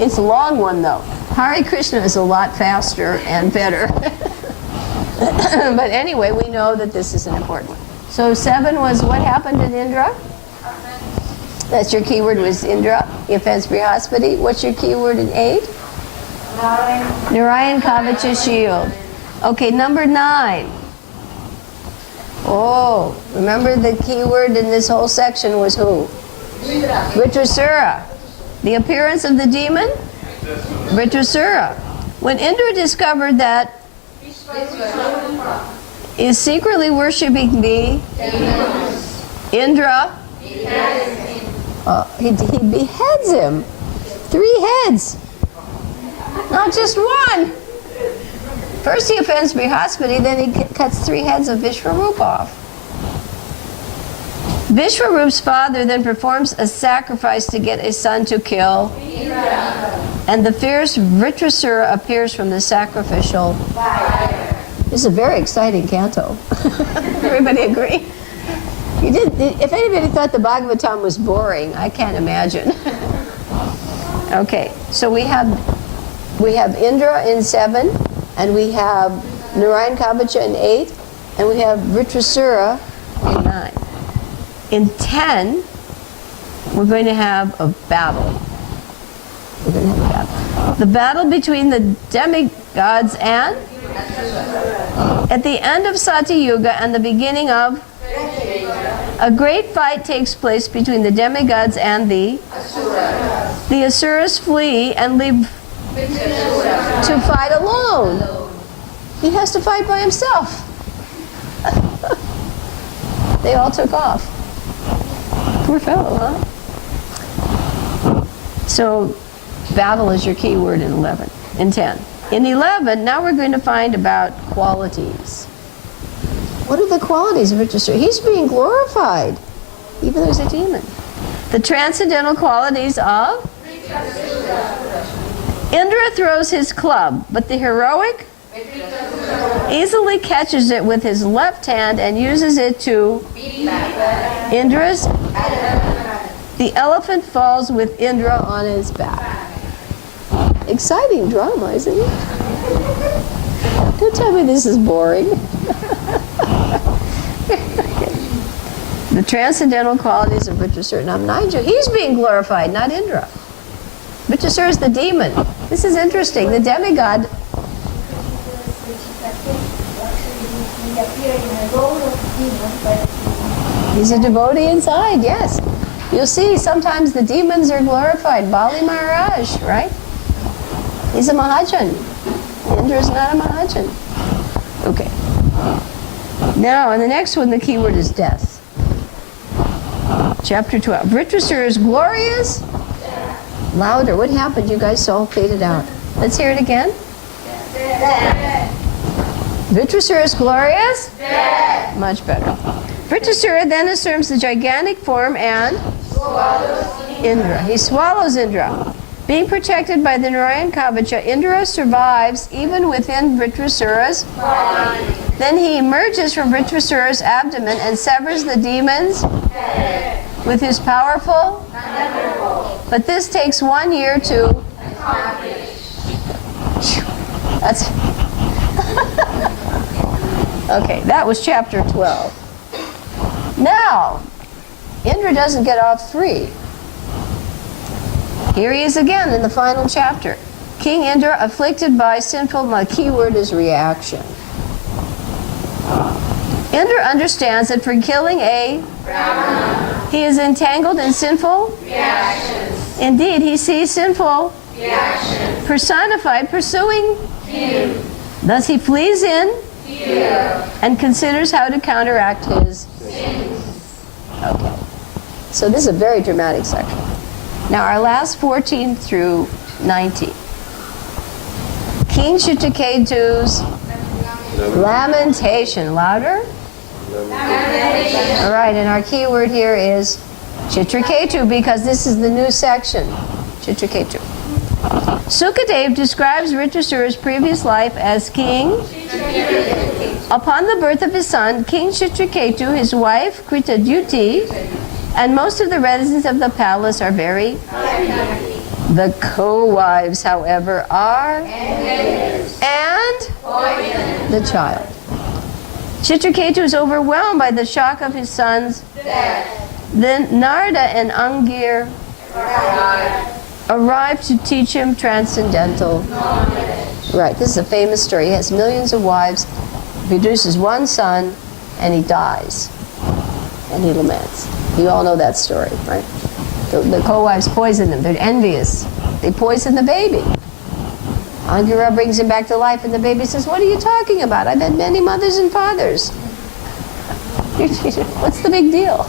It's a long one though. Hare Krishna is a lot faster and better. But anyway, we know that this is an important one. So 7 was what happened in Indra? That's your keyword was Indra, the offense Brihaspati. What's your keyword in 8? Narayan Kavacha shield. Okay, number 9. Oh, remember the keyword in this whole section was who? Vritrasura. The appearance of the demon? Vritrasura. When Indra discovered that is secretly worshipping the Indra, he beheads him. 3 heads, not just one. First he offends Brihaspati, then he cuts 3 heads of Vishwarup off. Vishwarup's father then performs a sacrifice to get a son to kill, and the fierce Vritrasura appears from the sacrificial fire. This is a very exciting canto. Everybody agree? If anybody thought the Bhagavatam was boring, I can't imagine. Okay, so we have Indra in 7, and we have Narayan Kavacha in 8, and we have Vritrasura in 9. In 10, we're going to have a battle. We're going to have a battle. The battle between the demigods and at the end of Sati Yuga and the beginning of a great fight takes place between the demigods and the Asuras. The Asuras flee and leave to fight alone. He has to fight by himself. They all took off. Poor fellow, huh? So, battle is your key word in 11, in 10. In 11, now we're going to find about qualities. What are the qualities of Vritrasura? He's being glorified, even though he's a demon. The transcendental qualities of Indra throws his club, but the heroic easily catches it with his left hand and uses it to Indra's. The elephant falls with Indra on his back. Exciting drama, isn't it? Don't tell me this is boring. The transcendental qualities of Vritrasura. Now, mind you, he's being glorified, not Indra. Vritrasura is the demon. This is interesting. The demigod. He's a devotee inside, yes. You'll see sometimes the demons are glorified. Bali Maharaj, right? He's a Mahajan. Indra's not a Mahajan. Okay. Now, in the next one, the key word is death. Chapter 12. Vritrasura is glorious. Death. Louder. What happened? You guys all faded out. Let's hear it again. Death. Vritrasura is glorious. Death. Much better. Vritrasura then assumes the gigantic form and swallows Indra. He swallows Indra. Being protected by the Narayan Kavacha, Indra survives even within Vritrasura's body. Then he emerges from Vritrasura's abdomen and severs the demon's head with his powerful thunderbolt. But this takes 1 year to accomplish. That's okay. That was chapter 12. Now, Indra doesn't get off free. Here he is again in the final chapter. King Indra, afflicted by sinful, my key word is reaction. Indra understands that for killing a Brahmana, he is entangled in sinful reactions. Indeed, he sees sinful reactions personified pursuing him. Thus he flees in fear and considers how to counteract his sins. Okay. So this is a very dramatic section. Now our last 14 through 19. King Chitraketu's lamentation. Louder? All right, and our key word here is Chitraketu, because this is the new section. Chitraketu. Sukadev describes Ritusura's previous life as king. Upon the birth of his son, King Chitraketu, his wife Kritadyuti, and most of the residents of the palace are very happy. The co-wives, however, are and the child. Chitraketu is overwhelmed by the shock of his son's death. Then Narada and Angir arrive to teach him transcendental knowledge. Right, this is a famous story. He has millions of wives, produces one son, and he dies. And he laments. You all know that story, right? The co-wives poison him. They're envious. They poison the baby. Angira brings him back to life, and the baby says, "What are you talking about? I've had many mothers and fathers." What's the big deal?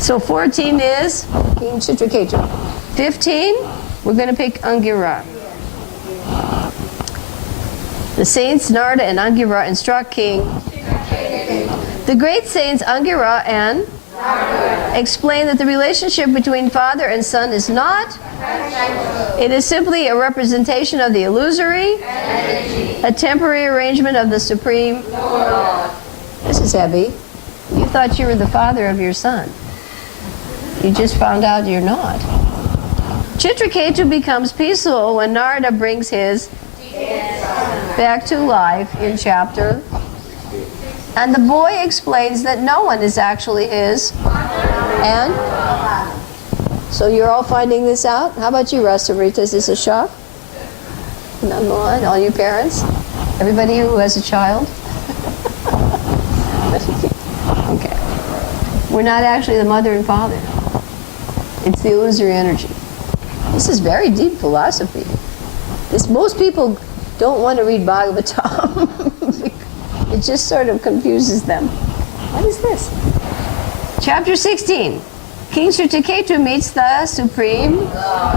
So 14 is King Chitraketu. 15, we're going to pick Angira. The saints Narada and Angira instruct King. The great saints Angira and explain that the relationship between father and son is not. It is simply a representation of the illusory, a temporary arrangement of the Supreme Lord. This is heavy. You thought you were the father of your son. You just found out you're not. Chitraketu becomes peaceful when Narada brings his back to life in chapter. And the boy explains that no one is actually his. And so you're all finding this out? How about you, Rasamrita? Is this a shock? None one? All your parents? Everybody who has a child? Okay. We're not actually the mother and father. It's the illusory energy. This is very deep philosophy. Most people don't want to read Bhagavatam. It just sort of confuses them. What is this? Chapter 16. King Chitraketu meets the Supreme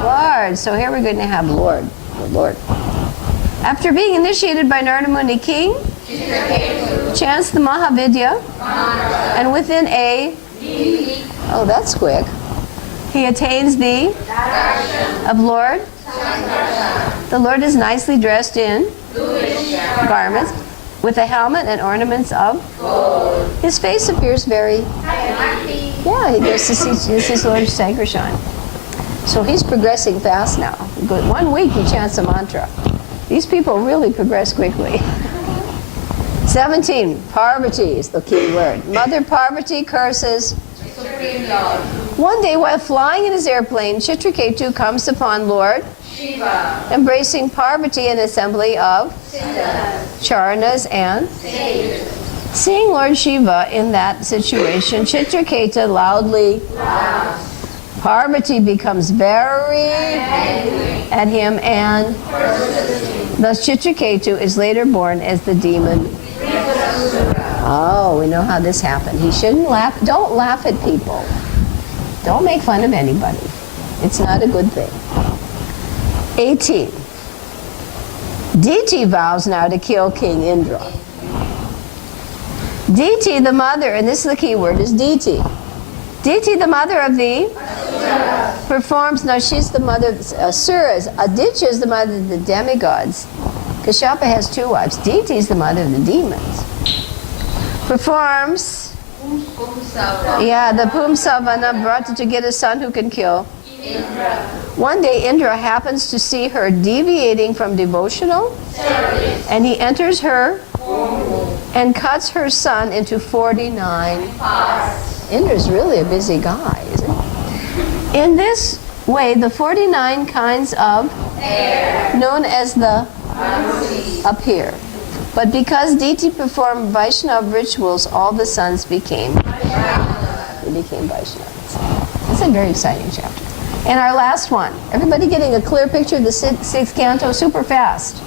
Lord. So here we're going to have Lord. The Lord. After being initiated by Narada Muni, King chants the Mahavidya, and within oh, that's quick, he attains the of Lord. The Lord is nicely dressed in garments with a helmet and ornaments of gold. His face appears very yeah, he goes to see his Lord Sankarshan. So he's progressing fast now. 1 week he chants a mantra. These people really progress quickly. 17, Parvati is the key word. Mother Parvati curses Supreme Lord. One day while flying in his airplane, Chitraketu comes upon Lord Shiva, embracing Parvati and an assembly of Charanas and sages. Seeing Lord Shiva in that situation, Chitraketu loudly laughs. Parvati becomes very angry at him, and thus Chitraketu is later born as the demon. Oh, we know how this happened. He shouldn't laugh. Don't laugh at people. Don't make fun of anybody. It's not a good thing. 18. Diti vows now to kill King Indra. Diti, the mother, and this is the key word, is Diti. Diti, the mother of the performs, now she's the mother of the Asuras. Aditya is the mother of the demigods. Kashyapa has 2 wives. Diti is the mother of the demons. Performs, the Pumsavana, brought to get a son who can kill Indra. One day Indra happens to see her deviating from devotional service, and he enters her and cuts her son into 49 parts. Indra's really a busy guy, isn't he? In this weigh the 49 kinds of air, known as the up here. But because Diti performed Vaishnava rituals, all the sons became Vaishnavas. It's a very exciting chapter. And our last one. Everybody getting a clear picture of the sixth canto? Super fast.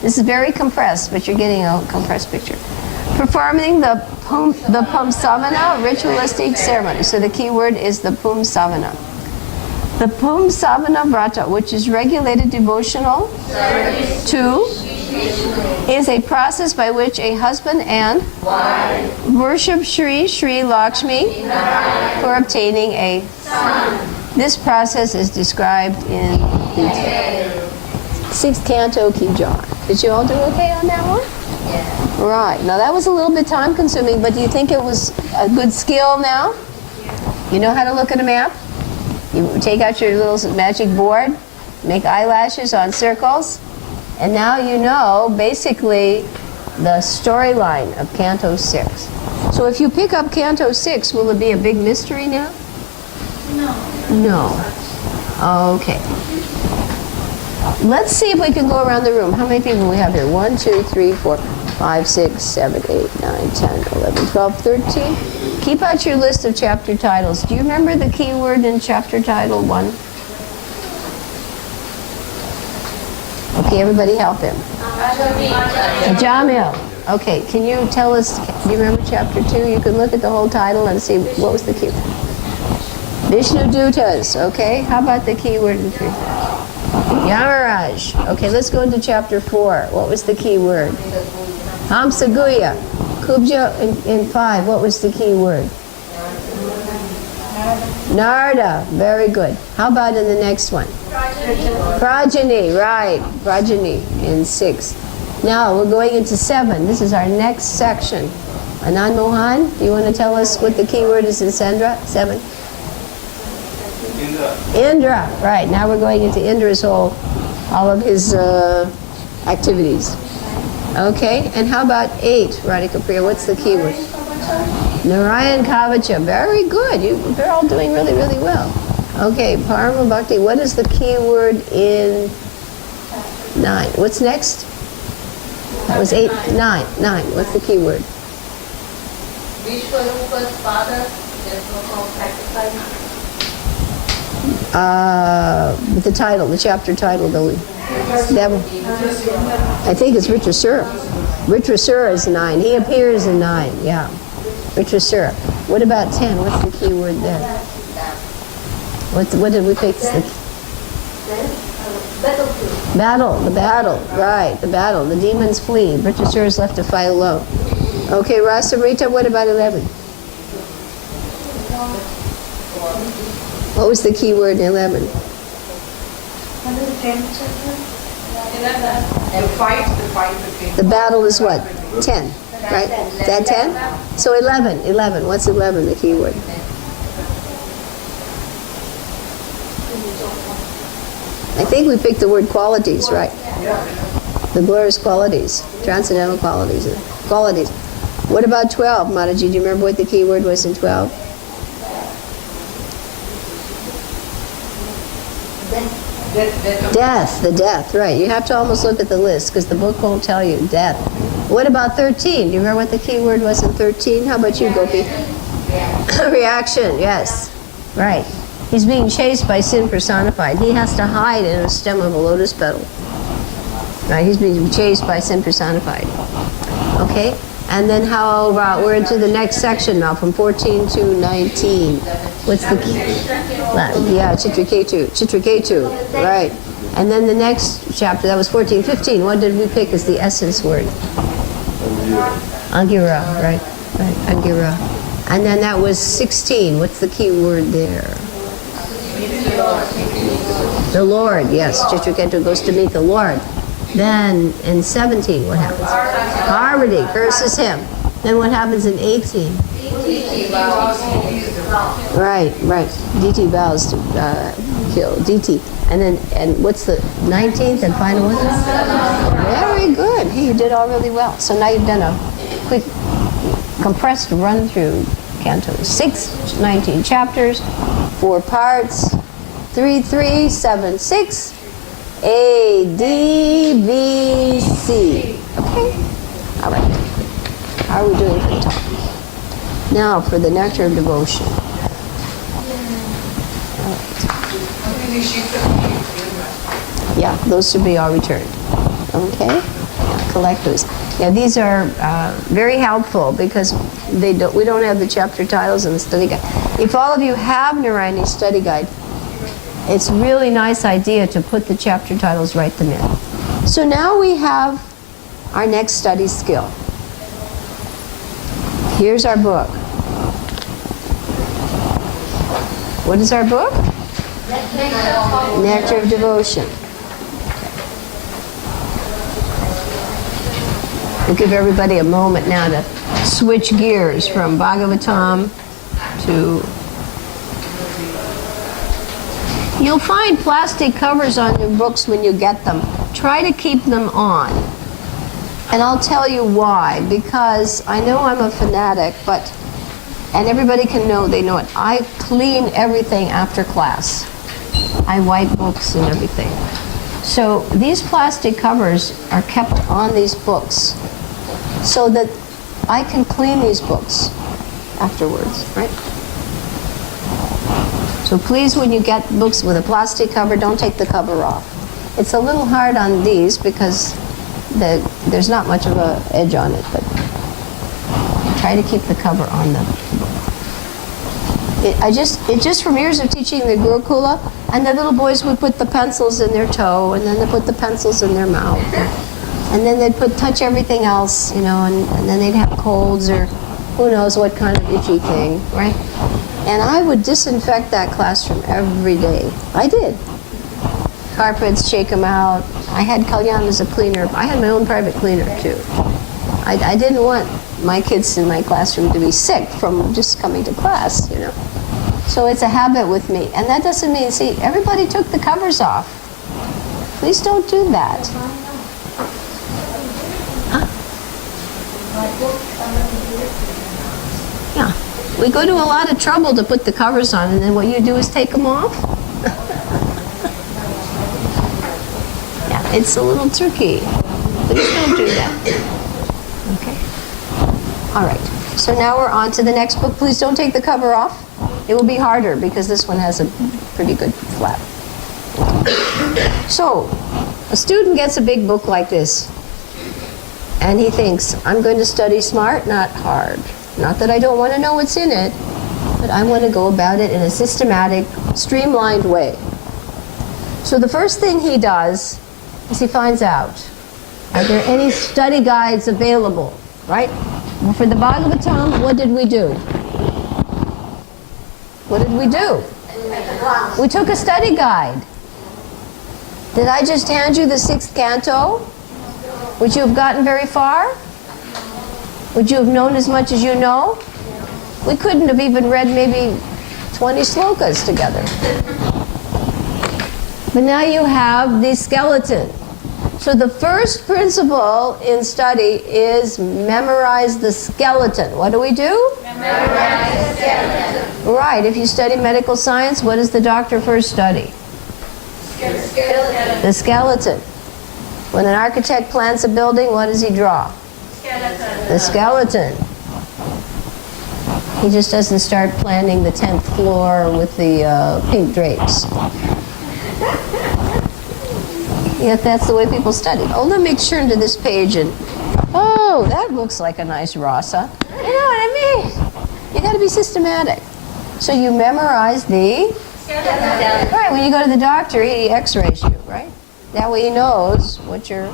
This is very compressed, but you're getting a compressed picture. Performing the Pumsavana ritualistic ceremony. So the key word is the Pumsavana. The Pumsavana Vrata, which is regulated devotional to, is a process by which a husband and wife worship Sri Lakshmi for obtaining a son. This process is described in detail. Sixth canto, keep John. Did you all do okay on that one? Yeah. Right. Now that was a little bit time consuming, but do you think it was a good skill now? You know how to look at a map? You take out your little magic board, make eyelashes on circles, and now you know basically the storyline of Canto 6. So if you pick up Canto 6, will it be a big mystery now? No. Okay. Let's see if we can go around the room. How many people do we have here? 1, 2, 3, 4, 5, 6, 7, 8, 9, 10, 11, 12, 13. Keep out your list of chapter titles. Do you remember the key word in chapter title 1? Okay, everybody help him. Jamil. Okay, can you tell us, do you remember chapter 2? You can look at the whole title and see what was the key. Vishnu Dutas. Okay, how about the key word in 3? Yamaraj. Okay, let's go into chapter 4. What was the key word? Hamsaguya. Kubja in 5. What was the key word? Narda. Very good. How about in the next one? Progeny. Right. Progeny in 6. Now we're going into 7. This is our next section. Anand Mohan, do you want to tell us what the key word is in 7? Indra, right. Now we're going into Indra's all of his activities. Okay, and how about 8, Radhika Priya? What's the key word? Narayan Kavacha. Very good. You're all doing really, really well. Okay, Parama Bhakti. What is the key word in 9? What's next? That was 8, 9. What's the key word? Vishwarupa's father, there's no called sacrifice. The title, the chapter title, that one. I think it's Ritrasura. Ritrasura is 9. He appears in 9, yeah. Ritrasura. What about 10? What's the key word there? What did we pick? Battle, the battle, right, the battle. The demons flee. Ritrasura is left to fight alone. Okay, Rasamrita, what about 11? What was the key word in 11? The battle is what? 10, right? Is that 10? So 11. What's 11, the key word? I think we picked the word qualities, right? The glorious qualities, transcendental qualities. What about 12, Mataji? Do you remember what the key word was in 12? Death, the death, right. You have to almost look at the list because the book won't tell you. Death. What about 13? Do you remember what the key word was in 13? How about you, Gopi? Reaction, yes. Right. He's being chased by sin personified. He has to hide in a stem of a lotus petal. Right, he's being chased by sin personified. Okay? And then how about, we're into the next section now, from 14 to 19. What's the key? Yeah, Chitraketu, right. And then the next chapter, that was 14, 15. What did we pick as the essence word? Angira, right, Angira. And then that was 16. What's the key word there? The Lord, yes. Chitraketu goes to meet the Lord. Then in 17, what happens? Parvati curses him. Then what happens in 18? Right. Diti vows to kill Diti. And what's the 19th and final one? Very good. Hey, you did all really well. So now you've done a quick, compressed run through Canto 6, 19 chapters, 4 parts, 3376 A, D, B, C. Okay? All right. How are we doing for the time? Now for the Nectar of Devotion. All right. Yeah, those should be all returned. Okay? Yeah, collect those. Yeah, these are very helpful because we don't have the chapter titles in the study guide. If all of you have Narayani's study guide, it's a really nice idea to put the chapter titles, write them in. So now we have our next study skill. Here's our book. What is our book? Nectar of Devotion. We'll give everybody a moment now to switch gears from Bhagavatam to... You'll find plastic covers on your books when you get them. Try to keep them on. And I'll tell you why. Because I know I'm a fanatic, and everybody can know, they know it. I clean everything after class. I wipe books and everything. So these plastic covers are kept on these books so that I can clean these books afterwards, right? So please, when you get books with a plastic cover, don't take the cover off. It's a little hard on these because there's not much of an edge on it, but try to keep the cover on them. It just from years of teaching the Gurukula, and the little boys would put the pencils in their toe, and then they put the pencils in their mouth, and then they'd touch everything else, and then they'd have colds or who knows what kind of itchy thing, right? And I would disinfect that classroom every day. I did. Carpets, shake them out. I had Kalyan as a cleaner. I had my own private cleaner too. I didn't want my kids in my classroom to be sick from just coming to class, So it's a habit with me. And that doesn't mean, see, everybody took the covers off. Please don't do that. Huh? Yeah. We go to a lot of trouble to put the covers on, and then what you do is take them off. Yeah, it's a little tricky. Please don't do that. Okay. All right. So now we're on to the next book. Please don't take the cover off. It will be harder because this one has a pretty good flap. So, a student gets a big book like this, and he thinks, I'm going to study smart, not hard. Not that I don't want to know what's in it, but I want to go about it in a systematic, streamlined way. So the first thing he does is he finds out, are there any study guides available, right? Well, for the Bhagavatam, what did we do? What did we do? We took a study guide. Did I just hand you the 6th canto? Would you have gotten very far? Would you have known as much as you know? We couldn't have even read maybe 20 slokas together. But now you have the skeleton. So the first principle in study is memorize the skeleton. What do we do? Memorize the skeleton. Right. If you study medical science, what does the doctor first study? Skeleton. The skeleton. When an architect plans a building, what does he draw? Skeleton. The skeleton. He just doesn't start planning the 10th floor with the pink drapes. Yet that's the way people study. Oh, let me turn to this page and, oh, that looks like a nice rasa. You know what I mean? You got to be systematic. So you memorize the skeleton. Right, when you go to the doctor, he x-rays you, right? That way he knows what your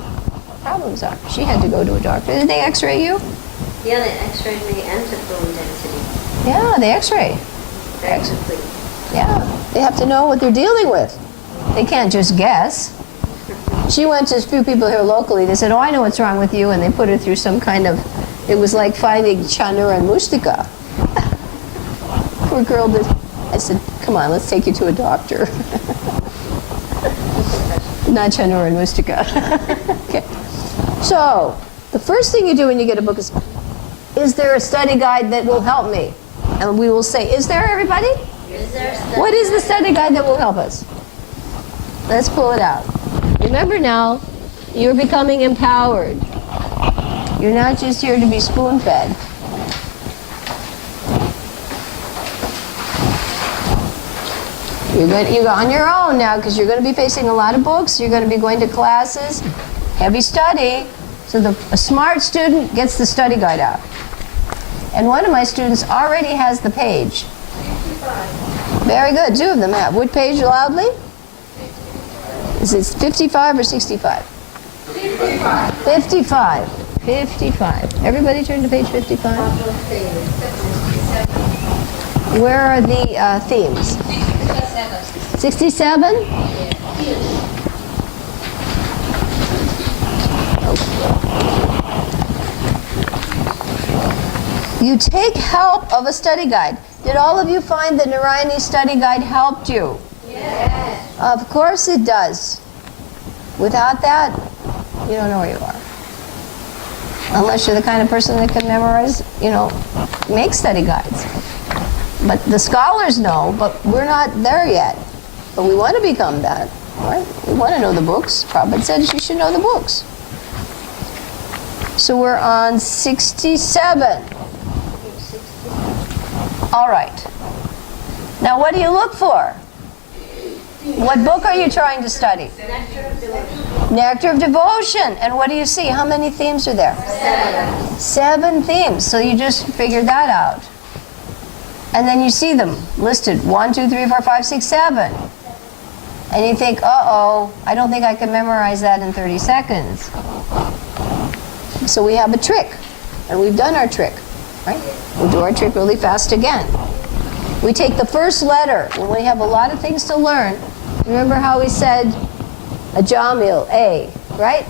problems are. She had to go to a doctor. Did they x-ray you? Yeah, they x-rayed me and took bone density. Yeah, they x-ray. Very complete. Yeah, they have to know what they're dealing with. They can't just guess. She went to a few people here locally. They said, oh, I know what's wrong with you. And they put her through some kind of, it was like finding Chanura and Mustika. Poor girl did. I said, come on, let's take you to a doctor. Not Chanura and Mustika. Okay. So, the first thing you do when you get a book is there a study guide that will help me? And we will say, is there, everybody? Is there a study What is the study guide that will help us? Let's pull it out. Remember now, you're becoming empowered. You're not just here to be spoon-fed. You're on your own now because you're going to be facing a lot of books. You're going to be going to classes, heavy study. So a smart student gets the study guide out. And one of my students already has the page. 55. Very good. Two of them have. What page loudly? Is it 55 or 65? 55. 55. 55. Everybody turn to page 55. Where are the themes? 67? You take help of a study guide. Did all of you find the Narayani study guide helped you? Yes. Of course it does. Without that, you don't know where you are. Unless you're the kind of person that can memorize, make study guides. But the scholars know, but we're not there yet. But we want to become that, right? We want to know the books. Prabhupada said you should know the books. So we're on 67. All right. Now what do you look for? What book are you trying to study? Nectar of Devotion. Nectar of Devotion. And what do you see? How many themes are there? 7. 7 themes. So you just figured that out. And then you see them listed 1, 2, 3, 4, 5, 6, 7. And you think, uh-oh, I don't think I can memorize that in 30 seconds. So we have a trick. And we've done our trick, right? We'll do our trick really fast again. We take the first letter when we have a lot of things to learn. Remember how we said a Jamil, A, right?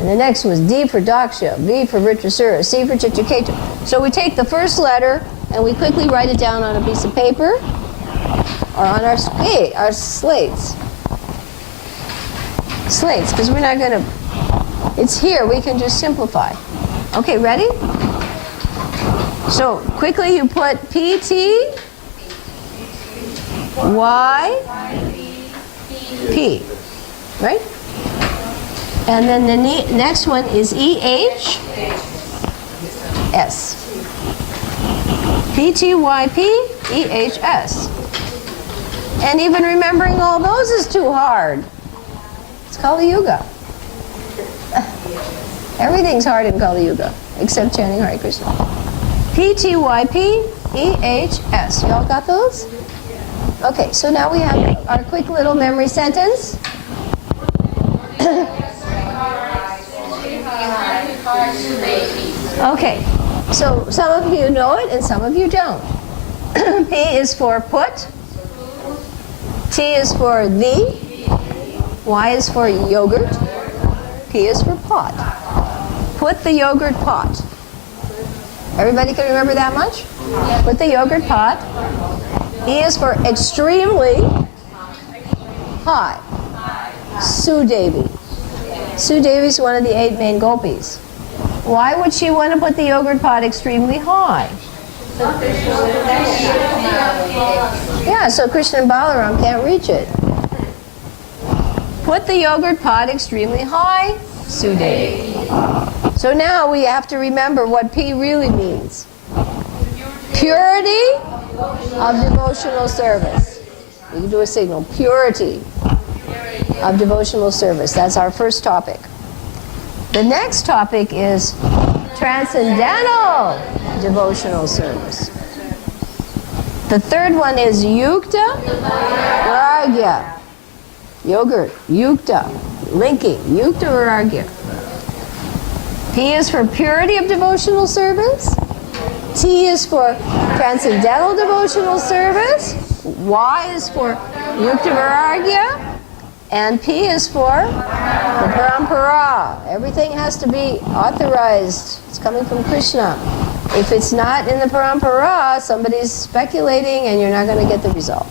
And the next was D for Daksha, V for Vritrasura, C for Chitraketu. So we take the first letter and we quickly write it down on a piece of paper or on our slates. Slates, because we're not going to, it's here, we can just simplify. Okay, ready? So quickly you put PT, Y, P, right? And then the next one is EH, S. PTYP, EHS. And even remembering all those is too hard. It's Kali Yuga. Everything's hard in Kali Yuga, except chanting Hare Krishna. PTYP, EHS. Y'all got those? Okay, so now we have our quick little memory sentence. Okay, so some of you know it and some of you don't. P is for put. T is for the. Y is for yogurt. P is for pot. Put the yogurt pot. Everybody can remember that much? Put the yogurt pot. E is for extremely high. Sudevi. Sudevi is one of the 8 main gopis. Why would she want to put the yogurt pot extremely high? Yeah, so Krishna and Balaram can't reach it. Put the yogurt pot extremely high, Sudevi. So now we have to remember what P really means. Purity of devotional service. You can do a signal. Purity of devotional service. That's our first topic. The next topic is transcendental devotional service. The third one is yukta vairagya. Yogurt, yukta, linking, yukta vairagya. P is for purity of devotional service. T is for transcendental devotional service. Y is for yukta vairagya. And P is for the parampara. Everything has to be authorized. It's coming from Krishna. If it's not in the parampara, somebody's speculating and you're not going to get the result.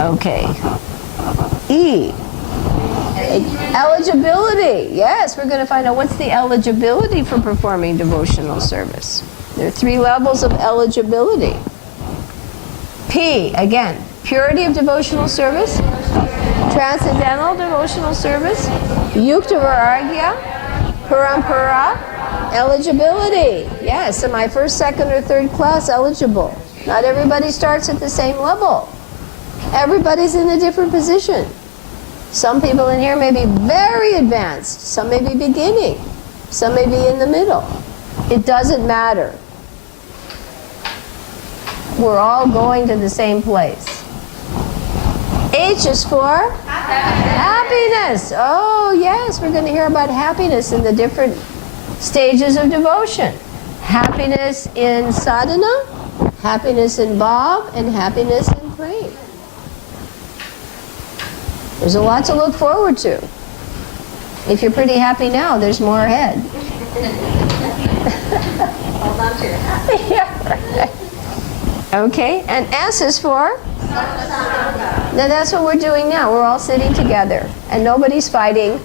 Okay. E. Eligibility. Yes, we're going to find out what's the eligibility for performing devotional service. There are 3 levels of eligibility. P, again, purity of devotional service. Transcendental devotional service. Yukta Vairagya. Parampara. Eligibility. Yes, am I first, second, or third class eligible? Not everybody starts at the same level. Everybody's in a different position. Some people in here may be very advanced. Some may be beginning. Some may be in the middle. It doesn't matter. We're all going to the same place. H is for happiness. Oh, yes, we're going to hear about happiness in the different stages of devotion. Happiness in sadhana, happiness in bhav, and happiness in prema. There's a lot to look forward to. If you're pretty happy now, there's more ahead. Hold on to your hat. Yeah, right. Okay, and S is for? Now that's what we're doing now. We're all sitting together, and nobody's fighting.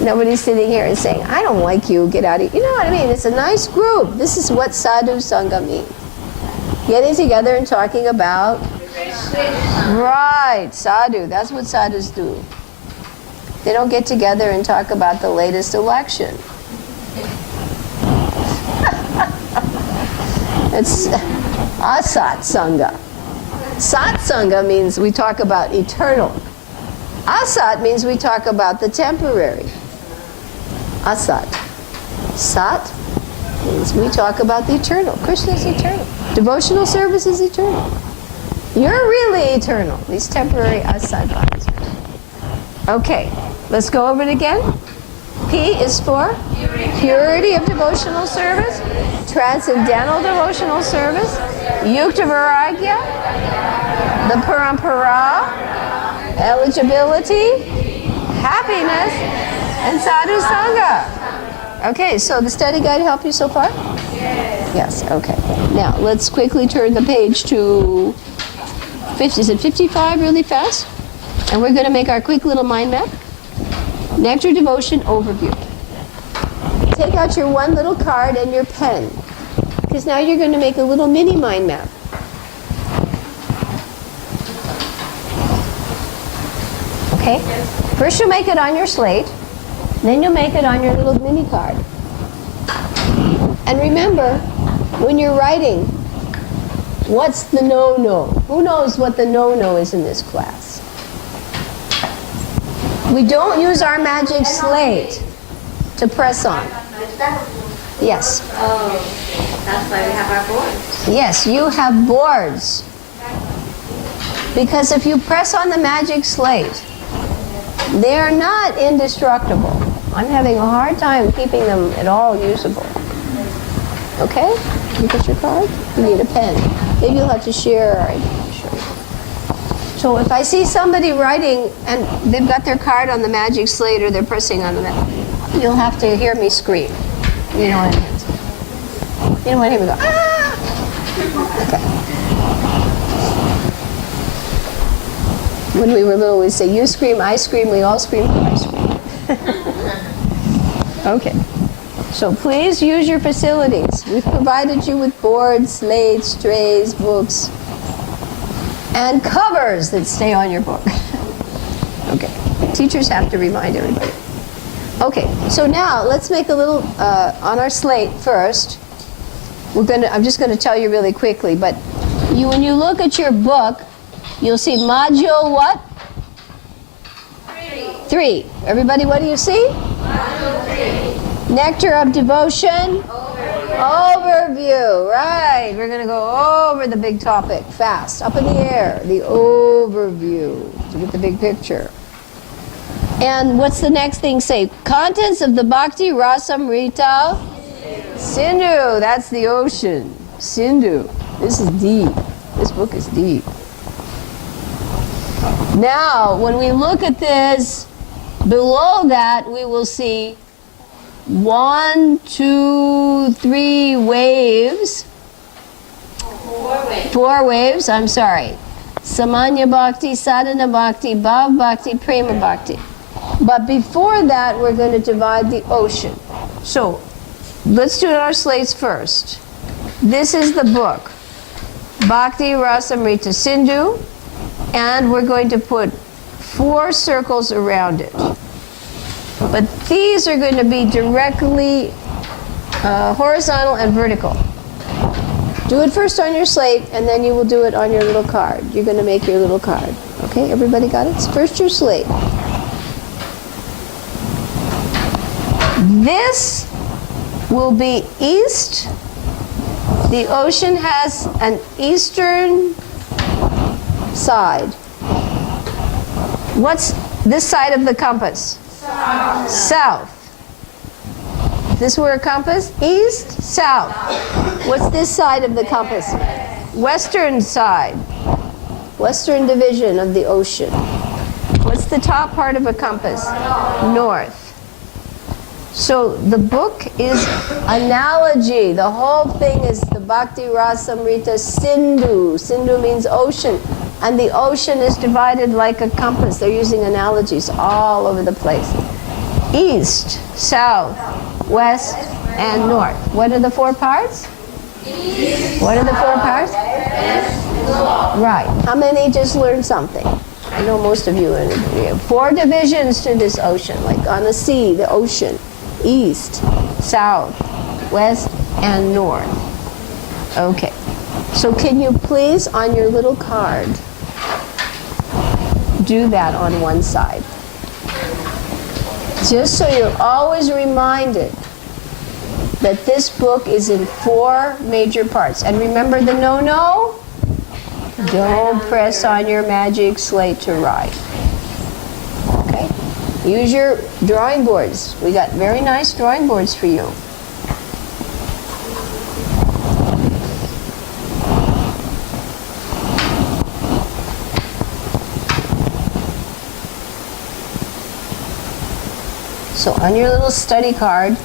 Nobody's sitting here and saying, I don't like you, get out of here. You know what I mean? It's a nice group. This is what sadhu sangha means. Getting together and talking about, right, sadhu. That's what sadhus do. They don't get together and talk about the latest election. It's asat sangha. Sat sangha means we talk about eternal. Asat means we talk about the temporary. Asat. Sat means we talk about the eternal. Krishna is eternal. Devotional service is eternal. You're really eternal. These temporary asat bodies. Okay, let's go over it again. P is for purity of devotional service, transcendental devotional service, yukta vairagya, the parampara, eligibility, happiness, and sadhu sangha. Okay, so the study guide helped you so far? Yes, okay. Now, let's quickly turn the page to 50. Is it 55 really fast? And we're going to make our quick little mind map. Nectar Devotion Overview. Take out your one little card and your pen, because now you're going to make a little mini mind map. Okay? First you'll make it on your slate, then you'll make it on your little mini card. And remember, when you're writing, what's the no-no? Who knows what the no-no is in this class? We don't use our magic slate to press on. Yes. Oh, that's why we have our boards. Yes, you have boards. Because if you press on the magic slate, they are not indestructible. I'm having a hard time keeping them at all usable. Okay? You get your card? You need a pen. Maybe you'll have to share. I'm not sure. So if I see somebody writing and they've got their card on the magic slate or they're pressing on the you'll have to hear me scream. You know what I mean? You don't want to hear me go, ah! Okay. When we were little, we'd say, you scream, I scream, we all scream, I scream. Okay. So please use your facilities. We've provided you with boards, slates, trays, books, and covers that stay on your book. Okay. Teachers have to remind everybody. Okay, so now let's make a little, on our slate first, I'm just going to tell you really quickly, but when you look at your book, you'll see module what? 3. Everybody, what do you see? Module 3. Nectar of Devotion. Overview. Right. We're going to go over the big topic fast. Up in the air. The overview to get the big picture. And what's the next thing say? Contents of the Bhakti Rasamrita Sindhu. That's the ocean. Sindhu. This is deep. This book is deep. Now, when we look at this, below that we will see 1, 2, 3 waves. 4 waves. 4 waves, I'm sorry. Samanya Bhakti, Sadhana Bhakti, Bhav Bhakti, Prema Bhakti. But before that, we're going to divide the ocean. So, let's do our slates first. This is the book. Bhakti Rasamrita Sindhu. And we're going to put 4 circles around it. But these are going to be directly horizontal and vertical. Do it first on your slate, and then you will do it on your little card. You're going to make your little card. Okay, everybody got it? First your slate. This will be east. The ocean has an eastern side. What's this side of the compass? South. South. This were a compass? East, south. What's this side of the compass? Western side. Western division of the ocean. What's the top part of a compass? North. So the book is analogy. The whole thing is the Bhakti Rasamrita Sindhu. Sindhu means ocean. And the ocean is divided like a compass. They're using analogies all over the place. East, south, west, and north. What are the 4 parts? East. What are the 4 parts? West, right. How many just learned something? I know most of you. 4 divisions to this ocean, like on the sea, the ocean. East, south, west, and north. Okay. So can you please, on your little card, do that on one side? Just so you're always reminded that this book is in 4 major parts. And remember the no-no? Don't press on your magic slate to write. Okay? Use your drawing boards. We got very nice drawing boards for you. So on your little study card,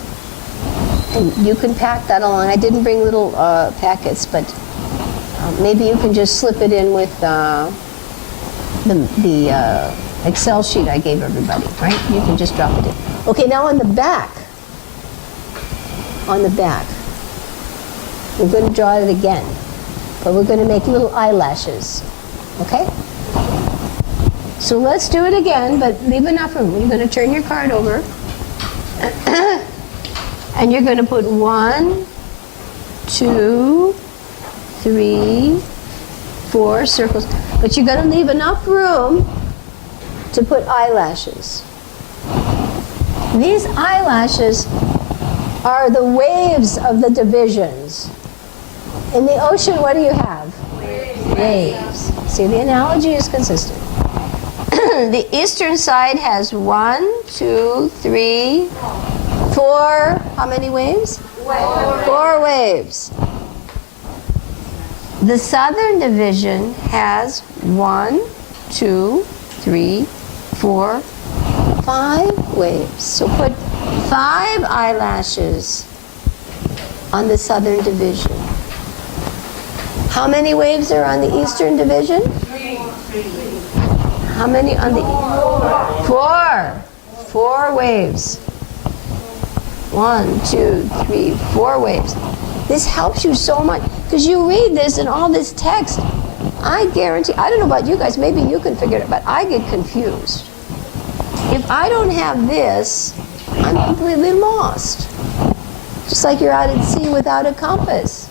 and you can pack that along. I didn't bring little packets, but maybe you can just slip it in with the Excel sheet I gave everybody, right? You can just drop it in. Okay, now on the back, we're going to draw it again, but we're going to make little eyelashes, okay? So let's do it again, but leave enough room. You're going to turn your card over, and you're going to put 1, 2, 3, 4 circles, but you're going to leave enough room to put eyelashes. These eyelashes are the waves of the divisions. In the ocean, what do you have? Waves. See, the analogy is consistent. The eastern side has 1, 2, 3, 4. How many waves? 4 waves. The southern division has 1, 2, 3, 4, 5 waves. So put 5 eyelashes on the southern division. How many waves are on the eastern division? 3. How many on the 4? 4 waves. 1, 2, 3, 4 waves. This helps you so much because you read this and all this text. I guarantee, I don't know about you guys, maybe you can figure it out, but I get confused. If I don't have this, I'm completely lost. Just like you're out at sea without a compass.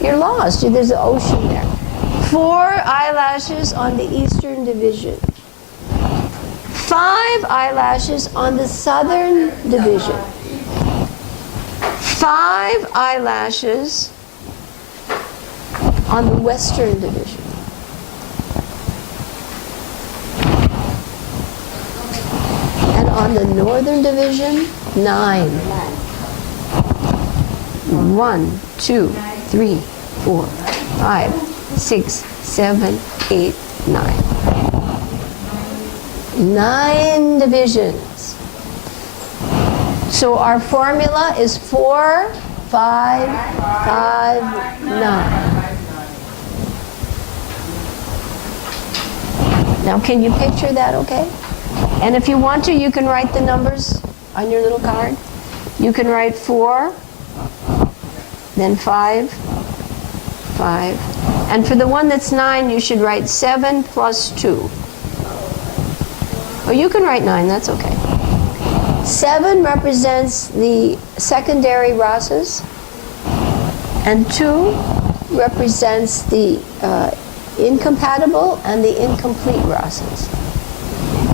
You're lost. There's an ocean there. 4 eyelashes on the eastern division. 5 eyelashes on the southern division. 5 eyelashes on the western division. And on the northern division, 9. 1, 2, 3, 4, 5, 6, 7, 8, 9. 9 divisions. So our formula is 4, 5, 5, 9. Now can you picture that okay? And if you want to, you can write the numbers on your little card. You can write 4, then 5, 5, And for the one that's 9, you should write 7 plus 2. Or you can write 9, that's okay. 7 represents the secondary rasas, and 2 represents the incompatible and the incomplete rasas.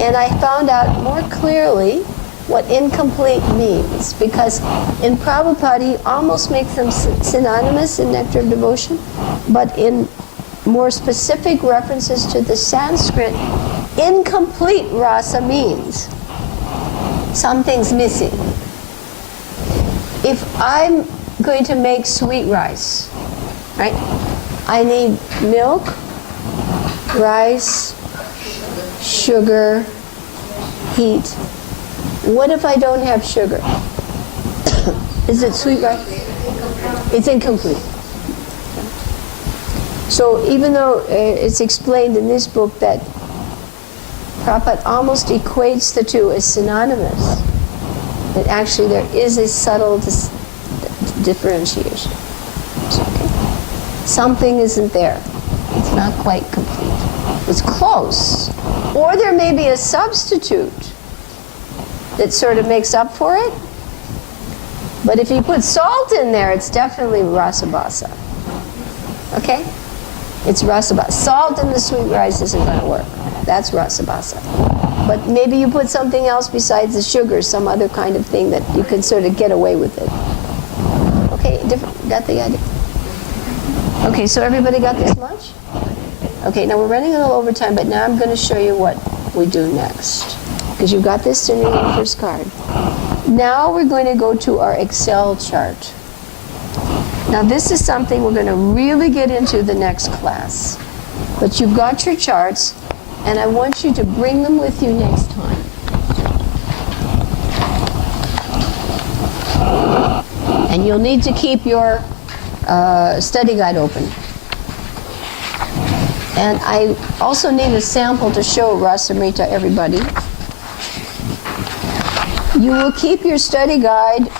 And I found out more clearly what incomplete means, because in Prabhupada he almost makes them synonymous in Nectar of Devotion, but in more specific references to the Sanskrit, incomplete rasa means something's missing. If I'm going to make sweet rice, right, I need milk, rice, sugar, heat. What if I don't have sugar? Is it sweet rice? It's incomplete. So even though it's explained in this book that Prabhupada almost equates the two as synonymous, that actually there is a subtle differentiation. So, okay. Something isn't there. It's not quite complete. It's close. Or there may be a substitute that sort of makes up for it. But if you put salt in there, it's definitely rasabasa. Okay? It's rasabasa. Salt in the sweet rice isn't going to work. That's rasabasa. But maybe you put something else besides the sugar, some other kind of thing that you can sort of get away with it. Okay, got the idea? Okay, so everybody got this much? Okay, now we're running a little over time, but now I'm going to show you what we do next. Because you've got this in your first card. Now we're going to go to our Excel chart. Now this is something we're going to really get into the next class. But you've got your charts, and I want you to bring them with you next time. And you'll need to keep your study guide open. And I also need a sample to show Rasamrita, everybody. You will keep your study guide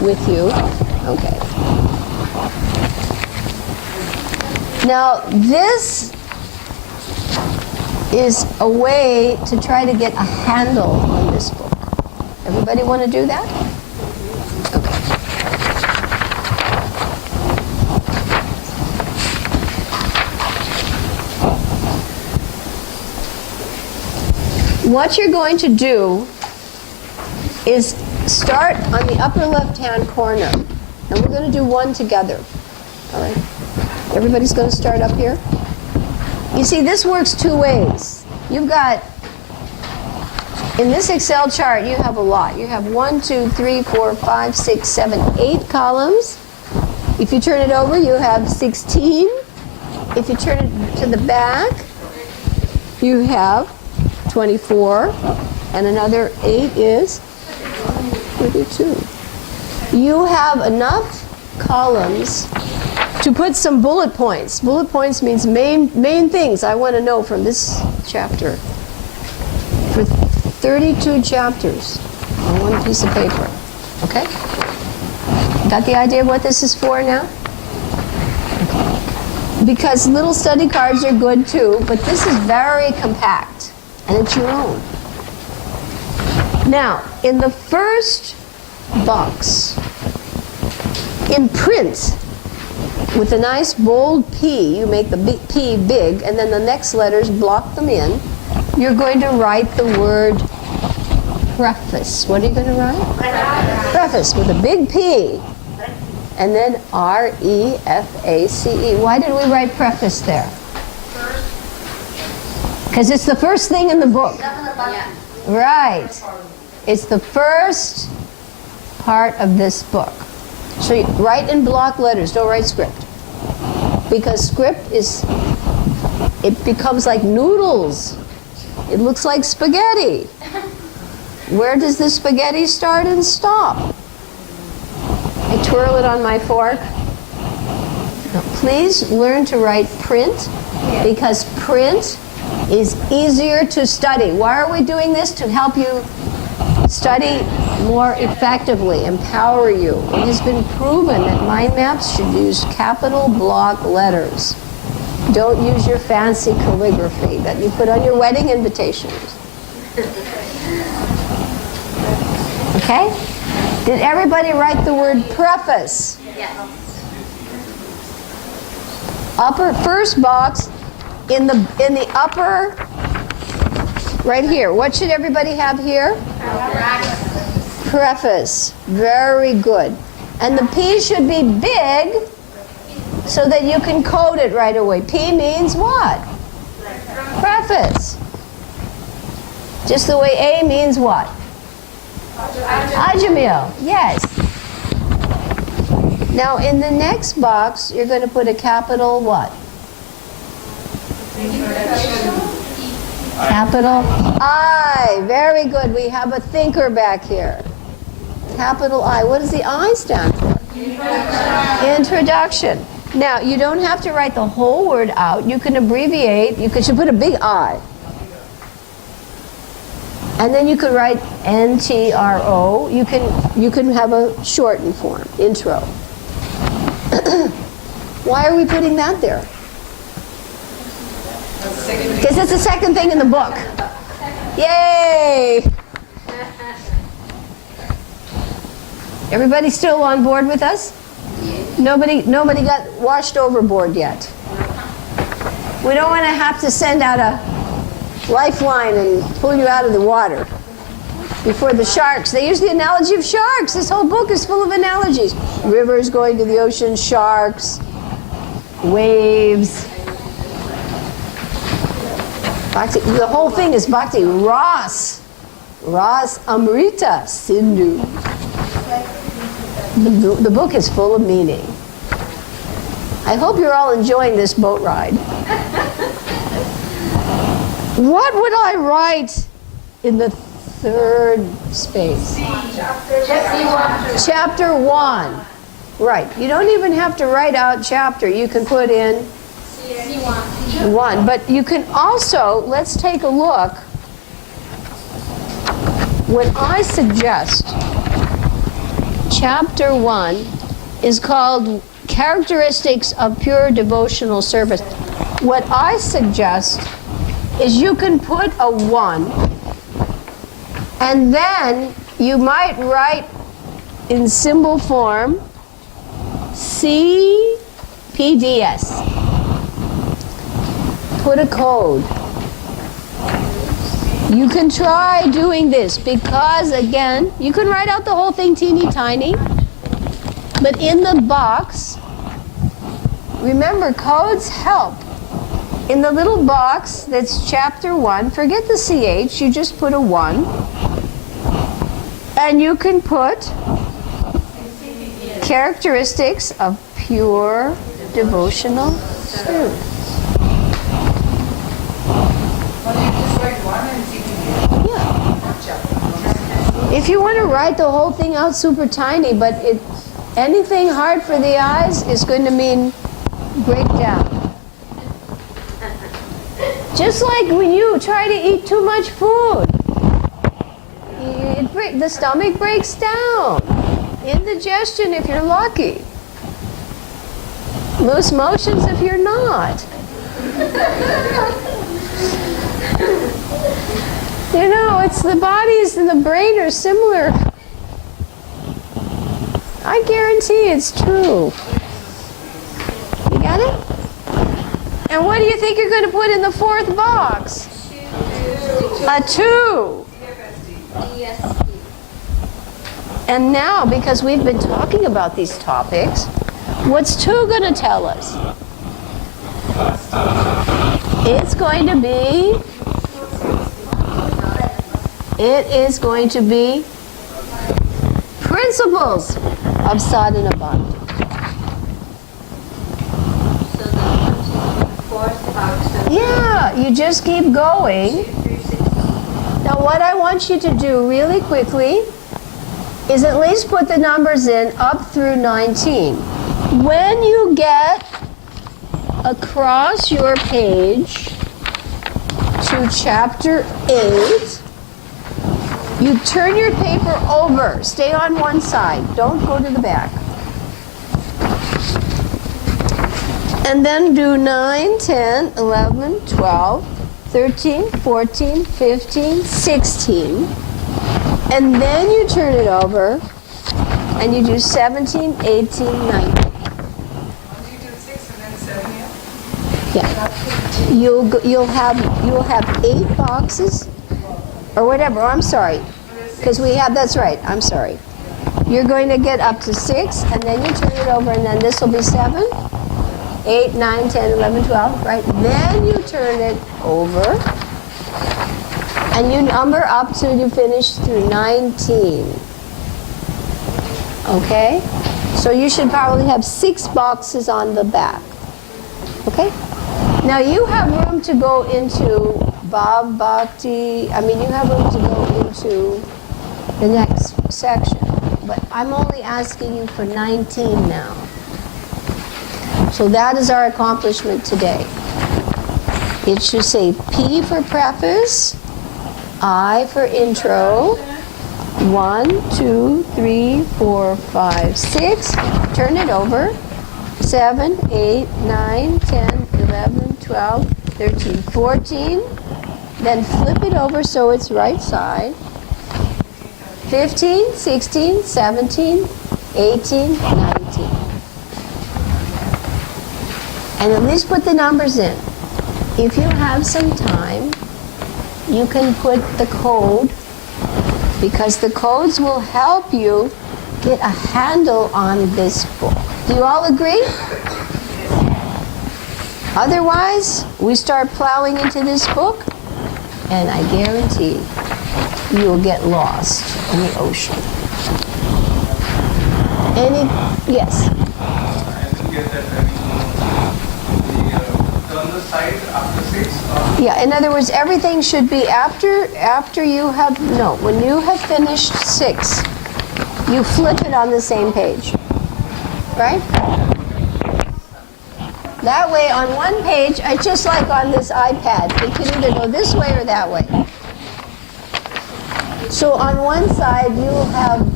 with you. Okay. Now, this is a way to try to get a handle on this book. Everybody want to do that? Okay. What you're going to do is start on the upper left-hand corner. And we're going to do one together. All right? Everybody's going to start up here. You see, this works two ways. You've got, in this Excel chart, you have a lot. You have 1, 2, 3, 4, 5, 6, 7, 8 columns. If you turn it over, you have 16. If you turn it to the back, you have 24. And another 8 is 32. You have enough columns to put some bullet points. Bullet points means main things I want to know from this chapter. For 32 chapters on one piece of paper. Okay? Got the idea of what this is for now? Okay. Because little study cards are good too, but this is very compact, and it's your own. Now, in the first box, in print, with a nice bold P, you make the P big, and then the next letters block them in. You're going to write the word preface. What are you going to write? Preface with a big P, and then R-E-F-A-C-E. Why did we write preface there? Because it's the first thing in the book. Right. It's the first part of this book. So you write in block letters, don't write script. Because script it becomes like noodles. It looks like spaghetti. Where does the spaghetti start and stop? I twirl it on my fork. Now, please learn to write print, because print is easier to study. Why are we doing this? To help you study more effectively, empower you. It has been proven that mind maps should use capital block letters. Don't use your fancy calligraphy that you put on your wedding invitations. Okay? Did everybody write the word preface? Yes. Upper first box in the upper right here. What should everybody have here? Preface. Very good. And the P should be big so that you can code it right away. P means what? Preface. Just the way A means what? Ajamil. Yes. Now in the next box, you're going to put a capital what? Capital I. Very good. We have a thinker back here. Capital I. What does the I stand for? Introduction. Now, you don't have to write the whole word out. You can abbreviate. You should put a big I. And then you could write NTRO. You can have a shortened form, intro. Why are we putting that there? Because it's the second thing in the book. Yay! Everybody still on board with us? Nobody got washed overboard yet. We don't want to have to send out a lifeline and pull you out of the water before the sharks. They use the analogy of sharks. This whole book is full of analogies. Rivers going to the ocean, sharks, waves. Bhakti, the whole thing is bhakti. Ras Amrita Sindhu. The book is full of meaning. I hope you're all enjoying this boat ride. What would I write in the third space? Chapter 1. Right. You don't even have to write out chapter. You can put in 1. But you can also, let's take a look. What I suggest, chapter 1 is called Characteristics of Pure Devotional Service. What I suggest is you can put a 1, and then you might write in symbol form CPDS. Put a code. You can try doing this because, again, you can write out the whole thing teeny tiny, but in the box, remember, codes help. In the little box that's chapter 1, forget the CH, you just put a 1, and you can put characteristics of pure devotional service. If you want to write the whole thing out super tiny, but anything hard for the eyes is going to mean breakdown. Just like when you try to eat too much food, the stomach breaks down. Indigestion if you're lucky. Loose motions if you're not. You know, it's the bodies and the brain are similar. I guarantee it's true. You got it? And what do you think you're going to put in the fourth box? A 2. And now, because we've been talking about these topics, what's 2 going to tell us? It's going to be... It is going to be principles of sadhana bhakti. So that comes in the fourth box. Yeah, you just keep going. Now what I want you to do really quickly is at least put the numbers in up through 19. When you get across your page to chapter 8, you turn your paper over. Stay on one side. Don't go to the back. And then do 9, 10, 11, 12, 13, 14, 15, 16. And then you turn it over and you do 17, 18, 19. You do 6 and then 7, yeah? Yeah. You'll have 8 boxes or whatever. Oh, I'm sorry. Because we have, that's right. I'm sorry. You're going to get up to 6 and then you turn it over and then this will be 7, 8, 9, 10, 11, 12, right? Then you turn it over and you number up till you finish through 19. Okay? So you should probably have 6 boxes on the back. Okay? Now you have room to go into Bhav Bhakti. I mean, you have room to go into the next section. But I'm only asking you for 19 now. So that is our accomplishment today. It should say P for preface, I for intro, 1, 2, 3, 4, 5, 6. Turn it over. 7, 8, 9, 10, 11, 12, 13, 14. Then flip it over so it's right side. 15, 16, 17, 18, 19. And at least put the numbers in. If you have some time, you can put the code, because the codes will help you get a handle on this book. Do you all agree? Otherwise, we start plowing into this book, and I guarantee you will get lost in the ocean. Yes? I didn't get that. Turn the side after 6? Yeah, in other words, everything should be after you have, no, when you have finished 6, you flip it on the same page, right? That way, on one page, it's just like on this iPad. It can either go this way or that way. So on one side, you will have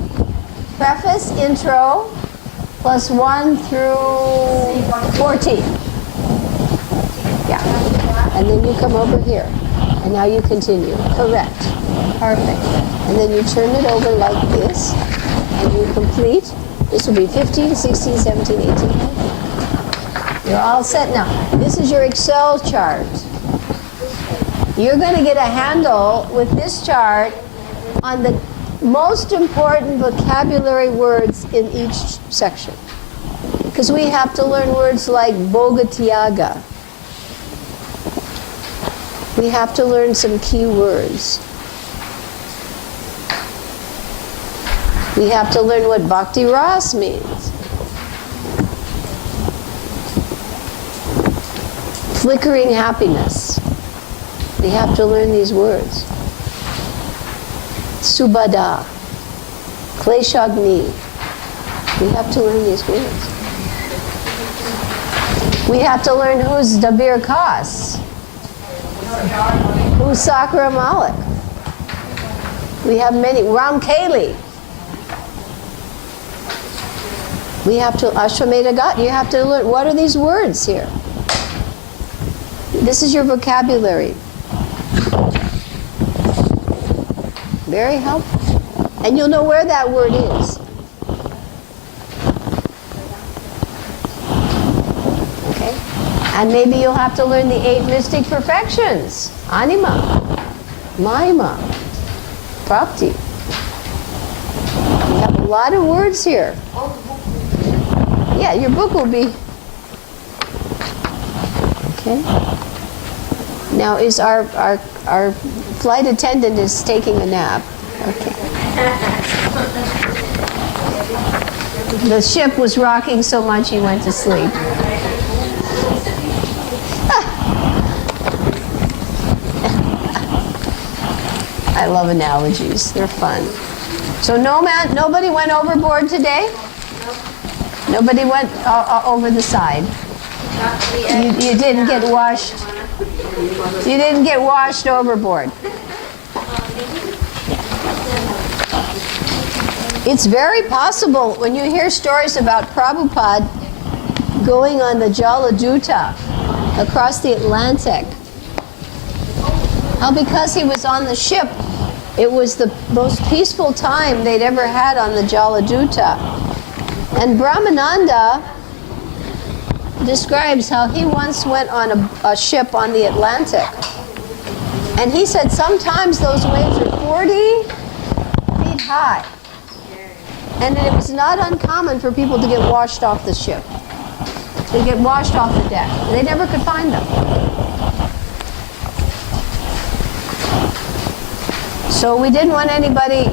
preface, intro, plus 1 through 14. Yeah. And then you come over here. And now you continue. Correct. Perfect. And then you turn it over like this. And you complete. This will be 15, 16, 17, 18, 19. You're all set now. This is your Excel chart. You're going to get a handle with this chart on the most important vocabulary words in each section. Because we have to learn words like Bhogatyaga. We have to learn some key words. We have to learn what Bhakti Ras means. Flickering happiness. We have to learn these words. Subhada, Kleshagni. We have to learn these words. We have to learn who's Dabir Khas, who's Sakra Malik. We have many. Ram Kali. We have to, Ashwamedha Gat. You have to learn, what are these words here? This is your vocabulary. Very helpful. And you'll know where that word is. Okay? And maybe you'll have to learn the 8 mystic perfections. Anima, Mahima, Prapti. We have a lot of words here. Yeah, your book will be... Okay? Now, is our flight attendant is taking a nap. Okay. The ship was rocking so much he went to sleep. I love analogies. They're fun. So nobody went overboard today? Nobody went over the side. You didn't get washed. You didn't get washed overboard. It's very possible when you hear stories about Prabhupada going on the Jaladuta across the Atlantic. How because he was on the ship, it was the most peaceful time they'd ever had on the Jaladuta. And Brahmananda describes how he once went on a ship on the Atlantic. And he said sometimes those waves are 40 feet high. And it was not uncommon for people to get washed off the ship. They get washed off the deck. They never could find them. So we didn't want anybody,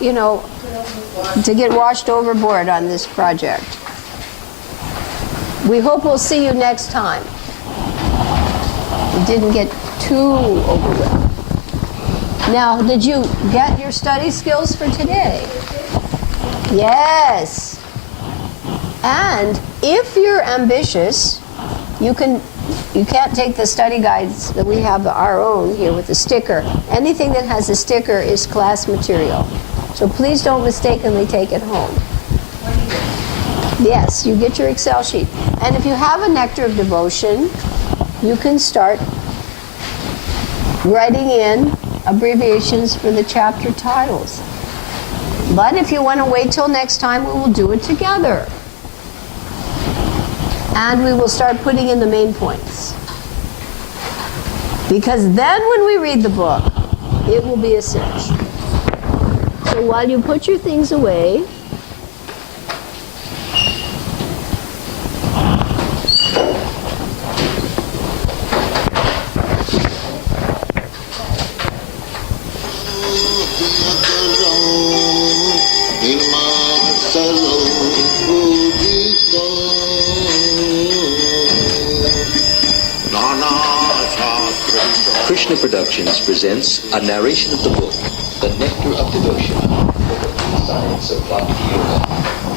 to get washed overboard on this project. We hope we'll see you next time. We didn't get too overwhelmed. Now, did you get your study skills for today? Yes. And if you're ambitious, you can't take the study guides that we have our own here with the sticker. Anything that has a sticker is class material. So please don't mistakenly take it home. Yes, you get your Excel sheet. And if you have a Nectar of Devotion, you can start writing in abbreviations for the chapter titles. But if you want to wait till next time, we will do it together. And we will start putting in the main points. Because then when we read the book, it will be a cinch. So while you put your things away, Krishna Productions presents a narration of the book, The Nectar of Devotion, the science of Bhakti Yoga.